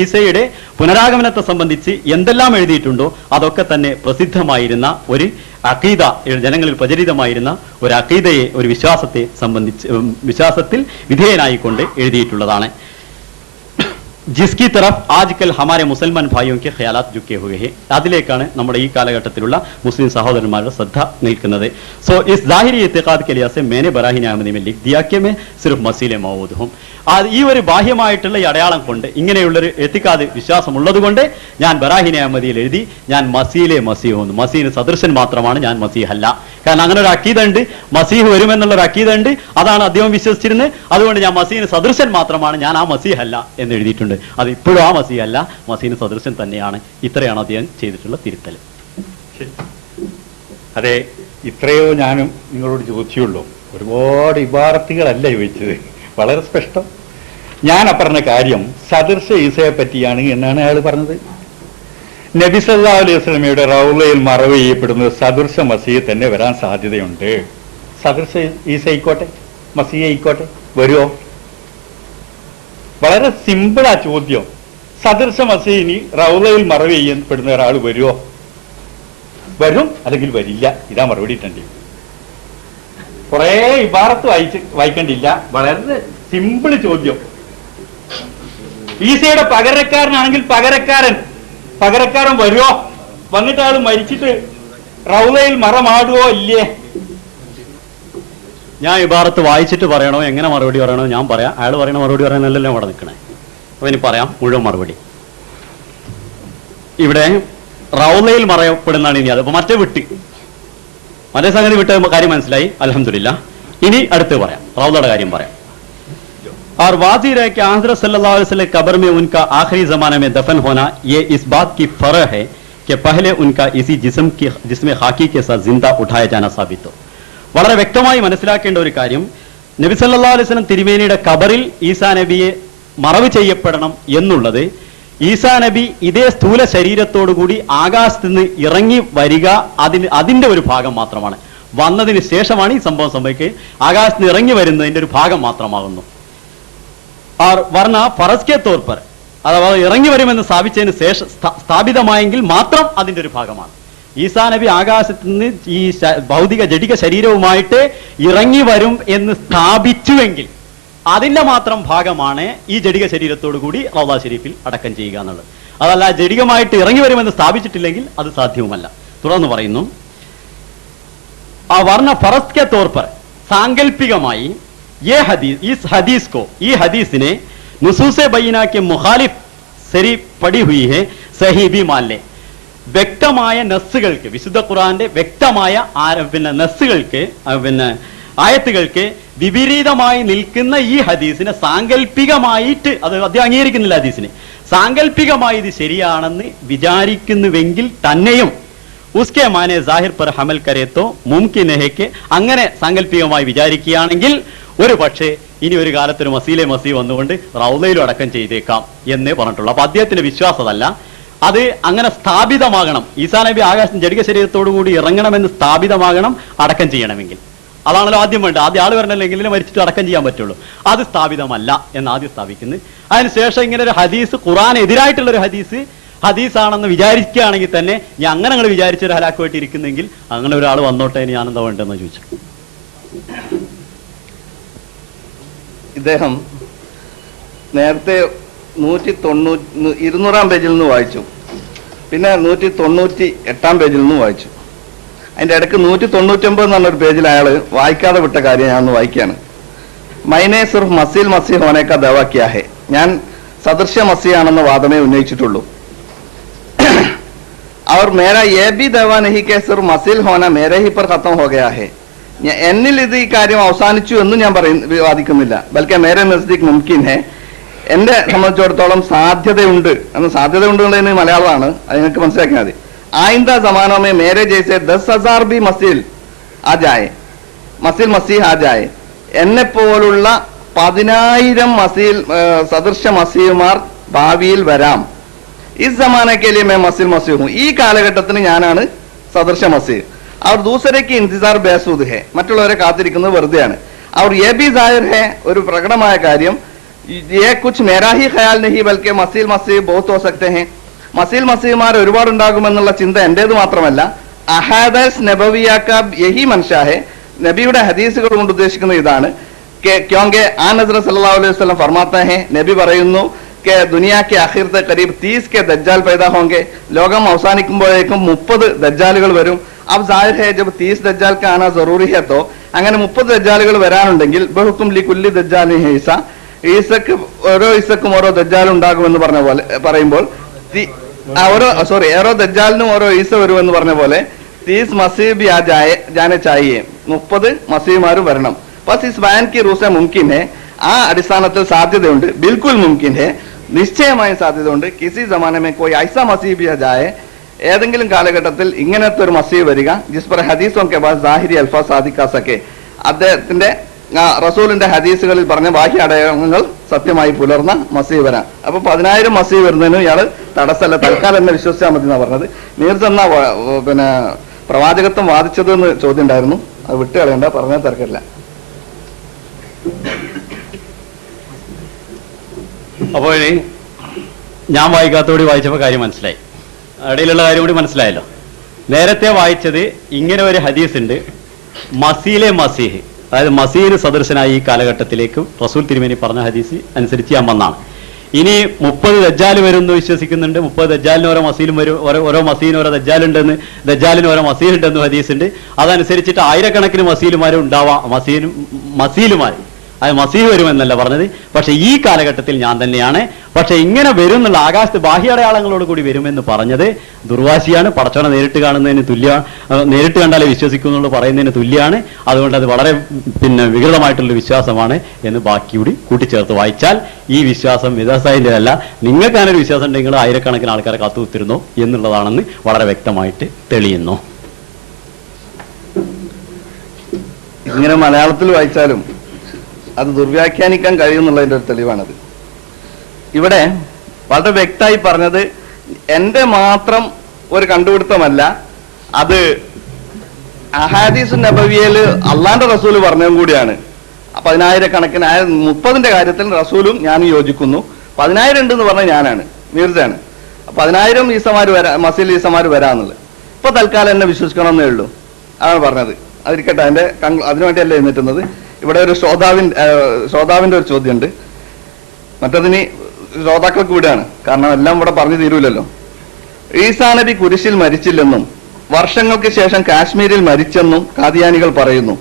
ഈസയുടെ പുനരാഗമനത്തെ സംബന്ധിച്ച് എന്തെല്ലാം എഴുതിയിട്ടുണ്ടോ അതൊക്കെ തന്നെ പ്രസിദ്ധമായിരുന്ന ഒരു അഖീദ, ജനങ്ങളിൽ പ്രചരിതമായിരുന്ന ഒരു അഖീദയെ, ഒരു വിശ്വാസത്തെ സംബന്ധിച്ച് വിശ്വാസത്തിൽ വിധേയനായിക്കൊണ്ട് എഴുതിയിട്ടുള്ളതാണ്. जिसकी तरफ आजकल हमारे मुसलमान भाइयों के ख्यालात झुके हुए हैं. അതിലേക്കാണ് നമ്മുടെ ഈ കാലഘട്ടത്തിലുള്ള മുസ്ലിം സഹോദരന്മാരുടെ ശ്രദ്ധ നിൽക്കുന്നത്. സോ ഇസ് ज़ाहिरी इत्तेकाद के लिहाज से मैंने बराहीन अहमदी में लिख दिया कि मैं सिर्फ मसीह मौजूद हूं. ഈ ഒരു ബാഹ്യമായിട്ടുള്ള ഈ അടയാളം കൊണ്ട്, ഇങ്ങനെയുള്ളൊരു എത്തിക്കാതെ വിശ്വാസം ഉള്ളത് കൊണ്ട് ഞാൻ ബറാഹീൻ അഹമ്മദിയിൽ എഴുതി ഞാൻ മസീഹുന്നു. മസീഹിന് സദൃശൻ മാത്രമാണ്, ഞാൻ മസീഹ് അല്ല. കാരണം അങ്ങനെ ഒരു അക്കീദ ഉണ്ട്, മസീഹ് വരുമെന്നുള്ള ഒരു അക്കീദ ഉണ്ട്. അതാണ് അദ്ദേഹം വിശ്വസിച്ചിരുന്നത്. അതുകൊണ്ട് ഞാൻ മസീഹിന് സദൃശൻ മാത്രമാണ്, ഞാൻ ആ മസീഹ് അല്ല എന്ന് എഴുതിയിട്ടുണ്ട്. അത് ഇപ്പോഴും ആ മസീഹ് അല്ല, മസീഹിന് സദൃശൻ തന്നെയാണ്. ഇത്രയാണ് അദ്ദേഹം ചെയ്തിട്ടുള്ള തിരുത്തൽ. അതെ, ഇത്രയോ ഞാനും നിങ്ങളോട് ചോദിച്ചുള്ളൂ. ഒരുപാട് ഇബാറത്തുകളല്ല ചോദിച്ചത്, വളരെ സ്പഷ്ടം. ഞാൻ പറഞ്ഞ കാര്യം സദൃശ ഈസയെ പറ്റിയാണ് എന്നാണ് അയാൾ പറഞ്ഞത്. നബി സല്ലല്ലാഹു അലൈഹി വസല്ലമയുടെ റൗളയിൽ മറവ് ചെയ്യപ്പെടുന്നത് സദൃശ മസീഹ് തന്നെ വരാൻ സാധ്യതയുണ്ട്. സദൃശ ഈസ ആയിക്കോട്ടെ, മസീഹ് ആയിക്കോട്ടെ, വരുമോ? വളരെ സിമ്പിളാ ചോദ്യം. സദൃശ മസീഹിനി റൗളയിൽ മറവ് ചെയ്യപ്പെടുന്ന ഒരാൾ വരുമോ? വരും, അല്ലെങ്കിൽ വരില്ല. ഇതാ മറുപടി ഇട്ടേണ്ടി. കുറെ ഇബാറത്ത് വായിക്കേണ്ടില്ല, വളരെ സിമ്പിൾ ചോദ്യം. ഈസയുടെ പകരക്കാരനാണെങ്കിൽ പകരക്കാരൻ വരുമോ? വന്നിട്ട് ആള് മരിച്ചിട്ട് റൗളയിൽ മറമാടുവോ ഇല്ലേ? ഞാൻ ഇബാറത്ത് വായിച്ചിട്ട് പറയണോ, എങ്ങനെ മറുപടി പറയണോ? ഞാൻ പറയാം. അയാൾ പറയണ മറുപടി പറയാനല്ലല്ലോ അവിടെ നിൽക്കണേ. അപ്പൊ ഇനി പറയാം മുഴുവൻ മറുപടി. ഇവിടെ റൗളയിൽ മറയപ്പെടുന്നതാണ് ഇനി. അത് അപ്പൊ മറ്റേ സംഗതി വിട്ട കാര്യം മനസ്സിലായി, അൽഹംദുലില്ലാ. ഇനി അടുത്ത് പറയാം, റൗളയുടെ കാര്യം പറയാം. और वाज़िह है कि हज़रत सल्लल्लाहु अलैहि वसल्लम कब्र में उनका आखिरी जमाने में दफन होना ये इस बात की फर्क है कि पहले उनका इसी जिस्म खाकी के साथ जिंदा उठाया जाना साबित हो. വളരെ വ്യക്തമായി മനസ്സിലാക്കേണ്ട ഒരു കാര്യം, നബി സല്ലല്ലാഹു അലൈഹി വസല്ലം തിരുമേനിയുടെ ഖബറിൽ ഈസാ നബിയെ മറവ് ചെയ്യപ്പെടണം എന്നുള്ളത് ഈസാ നബി ഇതേ സ്ഥൂല ശരീരത്തോടുകൂടി ആകാശത്ത് നിന്ന് ഇറങ്ങി വരിക അതിന്റെ ഒരു ഭാഗം മാത്രമാണ്. വന്നതിന് ശേഷമാണ് ഈ സംഭവം സംഭവിക്കുക. ആകാശത്ത് നിന്ന് ഇറങ്ങി വരുന്നതിന്റെ ഒരു ഭാഗം മാത്രമാകുന്നു. വർണ്ണ ഫറസ്കെ തോർ പർ, അഥവാ ഇറങ്ങി വരുമെന്ന് സ്ഥാപിച്ചതിന് ശേഷം സ്ഥാപിതമായെങ്കിൽ മാത്രം അതിന്റെ ഒരു ഭാഗമാണ്. ഈസാ നബി ആകാശത്ത് നിന്ന് ഈ ഭൗതിക ജഡിക ശരീരവുമായിട്ട് ഇറങ്ങി വരും എന്ന് സ്ഥാപിച്ചുവെങ്കിൽ അതിന്റെ മാത്രം ഭാഗമാണ് ഈ ജഡിക ശരീരത്തോടു കൂടി റൗള ഷരീഫിൽ അടക്കം ചെയ്യുക എന്നുള്ളത്. അതല്ല ജഡികമായിട്ട് ഇറങ്ങി വരുമെന്ന് സ്ഥാപിച്ചിട്ടില്ലെങ്കിൽ അത് സാധ്യവുമല്ല. തുടർന്ന് പറയുന്നു, ആ വർണ്ണ ഫറസ്കെ തോർ പർ, സാങ്കല്പികമായി ഈ ഹദീസിനെ നുസൂസെ ബയ്യിന के मुखालिफ सरी पड़ी हुई है सही भी मान ले. വ്യക്തമായ നസ്സുകൾക്ക്, വിശുദ്ധ ഖുർആന്റെ വ്യക്തമായ നസ്സുകൾക്ക്, ആയത്തുകൾക്ക് വിപരീതമായി നിൽക്കുന്ന ഈ ഹദീസിനെ സാങ്കല്പികമായിട്ട് അത് അംഗീകരിക്കുന്നില്ല. ഹദീസിനെ സാങ്കല്പികമായി ഇത് ശരിയാണെന്ന് വിചാരിക്കുന്നുവെങ്കിൽ തന്നെയും ഉസ്കെ മാനെ സാഹിർ പർ ഹമൽ കരേത്തോ മുംകിൻ ഹെ, അങ്ങനെ സാങ്കല്പികമായി വിചാരിക്കുകയാണെങ്കിൽ ഒരു പക്ഷേ ഇനി ഒരു കാലത്തൊരു മസീഹ് വന്നുകൊണ്ട് റൗളയിലും അടക്കം ചെയ്തേക്കാം എന്നേ പറഞ്ഞിട്ടുള്ളൂ. അപ്പൊ അദ്ദേഹത്തിന്റെ വിശ്വാസമല്ല, അത് അങ്ങനെ സ്ഥാപിതമാകണം. ഈസാ നബി ആകാശം ജഡിക ശരീരത്തോടു കൂടി ഇറങ്ങണമെന്ന് സ്ഥാപിതമാകണം അടക്കം ചെയ്യണമെങ്കിൽ. അതാണല്ലോ ആദ്യം വേണ്ടത്. ആദ്യം ആള് വരണമെങ്കിൽ മരിച്ചിട്ട് അടക്കം ചെയ്യാൻ പറ്റുള്ളൂ. അത് സ്ഥാപിതമല്ല എന്ന് ആദ്യം സ്ഥാപിക്കുന്നത്. അതിനുശേഷം ഇങ്ങനെ ഒരു ഹദീസ്, ഖുർആൻ എതിരായിട്ടുള്ള ഒരു ഹദീസാണെന്ന് വിചാരിക്കുകയാണെങ്കിൽ തന്നെ ഞാൻ അങ്ങനെ നിങ്ങൾ വിചാരിച്ചൊരു ഹലാക്കുമായിട്ട് ഇരിക്കുന്നെങ്കിൽ അങ്ങനെ ഒരാൾ വന്നോട്ടെ, ഞാൻ എന്താ വേണ്ടെന്ന് ചോദിച്ചു. ഇദ്ദേഹം നേരത്തെ 200 പേജിൽ നിന്ന് വായിച്ചു, പിന്നെ 198 പേജിൽ നിന്ന് വായിച്ചു. അതിന്റെ ഇടയ്ക്ക് 199 എന്ന് പറഞ്ഞൊരു പേജിൽ അയാൾ വായിക്കാതെ വിട്ട കാര്യം ഞാൻ ഒന്ന് വായിക്കുകയാണ്. മൈനെ സിർഫ് മസീഹ് ഹോനേക്ക ദവാ കിയാ ഹെ, ഞാൻ സദൃശ്യ മസീഹാണെന്ന വാദമേ ഉന്നയിച്ചിട്ടുള്ളൂ. और मेरा ये भी दवा नहीं कि सिर्फ मसील होना मेरे ही पर खत्म हो गया है, എന്നിൽ ഇത് ഈ കാര്യം അവസാനിച്ചു എന്ന് ഞാൻ വാദിക്കുന്നില്ല. ബൽക്കെ മേരെ നസ്ദീഖ് മുംകിൻ ഹെ, എന്നെ സംബന്ധിച്ചിടത്തോളം സാധ്യതയുണ്ട് എന്നുള്ളതിന് മലയാളമാണ്, അത് നിങ്ങൾക്ക് മനസ്സിലാക്കിയാൽ മതി. ആയിന്ദ സമാനമേ മേരെ ജൈസെ 10,000 ബി മസീഹ് ആ ജായെ, എന്നെ പോലുള്ള 10,000 സദൃശ മസീഹുമാർ ഭാവിയിൽ വരാം. ഈ സമാനക്കേലിയ മേ മസീഹ് ഹൂം, ഈ കാലഘട്ടത്തിന് ഞാനാണ് സദൃശ മസീഹ്. അവർ ദൂസരയ്ക്ക് ഇന്തിസാർ ബേസൂദ് ഹെ, മറ്റുള്ളവരെ കാത്തിരിക്കുന്നത് വെറുതെയാണ്. അവർ യേ ബി സാഹിർ ഹെ, ഒരു പ്രകടമായ കാര്യം, യേ കുച്ച് മേരാ ഹി ഖയാൽ നഹി ബൽക്കെ മസീഹ് ബഹുത് ഹോ സക്തെ ഹെ, മസീഹുമാർ ഒരുപാടുണ്ടാകുമെന്നുള്ള ചിന്ത എന്റേത് മാത്രമല്ല. അഹാദസ് നബവിയാക്ക യഹി മൻഷാ ഹെ, നബിയുടെ ഹദീസുകൾ കൊണ്ട് ഉദ്ദേശിക്കുന്നത് ഇതാണ്. ക്യോങ്കെ ആ നസ്ര സല്ലല്ലാഹു അലൈഹി വസല്ലം ഫർമാത്തെ ഹെ, നബി പറയുന്നു कि दुनिया के आखिर तक करीब 30 के दज्जाल पैदा होंगे, ലോകം അവസാനിക്കുമ്പോഴേക്കും 30 ദജ്ജാലുകൾ വരും. अब जाहिर है जब 30 दज्जाल का आना जरूरी है तो അങ്ങനെ 30 ദജ്ജാലുകൾ വരാനുണ്ടെങ്കിൽ ബഹുക്കും ലി കുല്ലി ദജ്ജാലിൻ ഈസ, ഓരോ ഈസക്കും ഓരോ ദജ്ജാൽ ഉണ്ടാകുമെന്ന് പറഞ്ഞ പോലെ പറയുമ്പോൾ ഓരോ ദജ്ജാലിനും ഓരോ ഈസ വരുമെന്ന് പറഞ്ഞ പോലെ 30 മസീഹ് ബി ആ ജാനെ ചാഹിയെ, 30 മസീഹുമാരും വരണം. ബസ് ഇസ് ബയാൻ കി റൂസ മുംകിൻ ഹെ, ആ അടിസ്ഥാനത്തിൽ സാധ്യതയുണ്ട്. ബിൽക്കുൽ മുംകിൻ ഹെ, നിശ്ചയമായും സാധ്യതയുണ്ട്. കിസി സമാനമേ കോയി ഐസ മസീഹ് ബി ജായെ, ഏതെങ്കിലും കാലഘട്ടത്തിൽ ഇങ്ങനത്തെ ഒരു മസീഹ് വരിക, ജിസ് പർ ഹദീസോं के बाद ज़ाहिरी अल्फाज സാദിഖ സക്കെ, അദ്ദേഹത്തിന്റെ റസൂലിന്റെ ഹദീസുകളിൽ പറഞ്ഞ ബാഹ്യ അടയാളങ്ങൾ സത്യമായി പുലർന്ന മസീഹ് വരാം. അപ്പൊ 10,000 മസീഹ് വരുന്നതിന് ഇയാള് തടസ്സമല്ല, തൽക്കാലം എന്നെ വിശ്വസിച്ചാൽ മതി എന്നാ പറഞ്ഞത്. മീർസ എന്നാ പിന്നെ പ്രവാചകത്വം വാദിച്ചത് എന്ന് ചോദ്യം ഉണ്ടായിരുന്നു, അത് വിട്ടുകളയണ്ട, പറഞ്ഞാൽ തിരക്കില്ല. അപ്പോൾ ഞാൻ വായിക്കാത്തോടി വായിച്ചപ്പോൾ കാര്യം മനസ്സിലായി, ഇടയിലുള്ള കാര്യം കൂടി മനസ്സിലായല്ലോ. നേരത്തെ വായിച്ചത് ഇങ്ങനെ ഒരു ഹദീസ് ഉണ്ട്, മസീലെ മസീഹ്, അതായത് മസീഹിന് സദൃശനായി ഈ കാലഘട്ടത്തിലേക്കും റസൂൽ തിരുമേനി പറഞ്ഞ ഹദീസ് അനുസരിച്ച് ഞാൻ വന്നാണ്. ഇനി 30 ദജ്ജാല് വരും എന്ന് വിശ്വസിക്കുന്നുണ്ട്. 30 ദജ്ജാലിന് ഓരോ മസീലും വരും, ഓരോ മസീലിന് ഓരോ ദജ്ജാലുണ്ടെന്ന്, ദജ്ജാലിന് ഓരോ മസീൽ ഉണ്ടെന്ന് ഹദീസുണ്ട്. അതനുസരിച്ചിട്ട് ആയിരക്കണക്കിന് മസീലുമാരും ഉണ്ടാവാം. മസീലുമാർ അത് മസീഹ് വരുമെന്നല്ല പറഞ്ഞത്. പക്ഷെ ഈ കാലഘട്ടത്തിൽ ഞാൻ തന്നെയാണ്. പക്ഷെ ഇങ്ങനെ വരും എന്നുള്ള ആകാശത്ത് ബാഹ്യടയാളങ്ങളോട് കൂടി വരുമെന്ന് പറഞ്ഞത് ദുർവാശിയാണ്. പടച്ചോനെ നേരിട്ട് കാണുന്നതിന് നേരിട്ട് കണ്ടാലേ വിശ്വസിക്കുന്നുള്ളൂ പറയുന്നതിന് തുല്യമാണ്. അതുകൊണ്ട് അത് വളരെ വികൃതമായിട്ടുള്ള വിശ്വാസമാണ് എന്ന് ബാക്കി കൂടി കൂട്ടിച്ചേർത്ത് വായിച്ചാൽ ഈ വിശ്വാസം വിദാസായിൻ്റെതല്ല. നിങ്ങൾക്ക് അങ്ങനെ ഒരു വിശ്വാസം ഉണ്ടെങ്കിൽ ആയിരക്കണക്കിന് ആൾക്കാരെ കാത്തുകുത്തിരുന്നു എന്നുള്ളതാണെന്ന് വളരെ വ്യക്തമായിട്ട് തെളിയുന്നു. ഇങ്ങനെ മലയാളത്തിൽ വായിച്ചാലും അത് ദുർവ്യാഖ്യാനിക്കാൻ കഴിയുമെന്നുള്ളതിന്റെ ഒരു തെളിവാണത്. ഇവിടെ വളരെ വ്യക്തമായി പറഞ്ഞത് എന്റെ മാത്രം ഒരു കണ്ടുപിടുത്തമല്ല, അത് അഹാദീസ് നബവിയയില് അള്ളാന്റെ റസൂല് പറഞ്ഞതും കൂടിയാണ്. 10,000 30ന്റെ കാര്യത്തിൽ റസൂലും ഞാനും യോജിക്കുന്നു. 10,000 ഉണ്ടെന്ന് പറഞ്ഞ ഞാനാണ്, മീർജാണ്. 10,000 ഈസമാര് മസീൽ ഈസമാര് വരാന്നുള്ളത്. ഇപ്പൊ തൽക്കാലം എന്നെ വിശ്വസിക്കണമെന്നേ ഉള്ളൂ, അതാണ് പറഞ്ഞത്. അതിരിക്കട്ടെ, അതിനുവേണ്ടിയല്ല എഴുന്നേറ്റുന്നത്. ഇവിടെ ഒരു ശ്രോതാവിന്റെ ഒരു ചോദ്യമുണ്ട്. മറ്റതിന് ശ്രോതാക്കൾക്ക് വിടുകയാണ്, കാരണം എല്ലാം ഇവിടെ പറഞ്ഞു തീരൂലല്ലോ. ഈസാ നബി കുരിശിൽ മരിച്ചില്ലെന്നും വർഷങ്ങൾക്ക് ശേഷം കാശ്മീരിൽ മരിച്ചെന്നും ഖാദിയാനികൾ പറയുന്നു.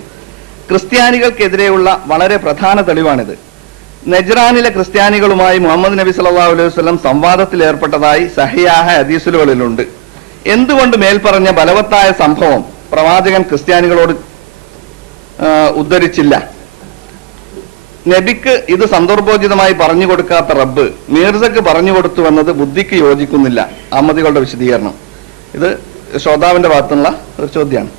ക്രിസ്ത്യാനികൾക്കെതിരെയുള്ള വളരെ പ്രധാന തെളിവാണിത്. നജ്റാനിലെ ക്രിസ്ത്യാനികളുമായി മുഹമ്മദ് നബി സല്ലല്ലാഹു അലൈഹി വസല്ലം സംവാദത്തിൽ ഏർപ്പെട്ടതായി സഹിയാഹ ഹദീസുകളിലുണ്ട്. എന്തുകൊണ്ട് മേൽപ്പറഞ്ഞ ബലവത്തായ സംഭവം പ്രവാചകൻ ക്രിസ്ത്യാനികളോട് ഉദ്ധരിച്ചില്ല? നബിക്ക് ഇത് സന്ദർഭോചിതമായി പറഞ്ഞു കൊടുക്കാത്ത റബ്ബ് മീർസക്ക് പറഞ്ഞു കൊടുത്തു എന്നത് ബുദ്ധിക്ക് യോജിക്കുന്നില്ല. അഹമ്മദികളുടെ വിശദീകരണം. ഇത് ശ്രോതാവിന്റെ ഭാഗത്തുള്ള ഒരു ചോദ്യമാണ്.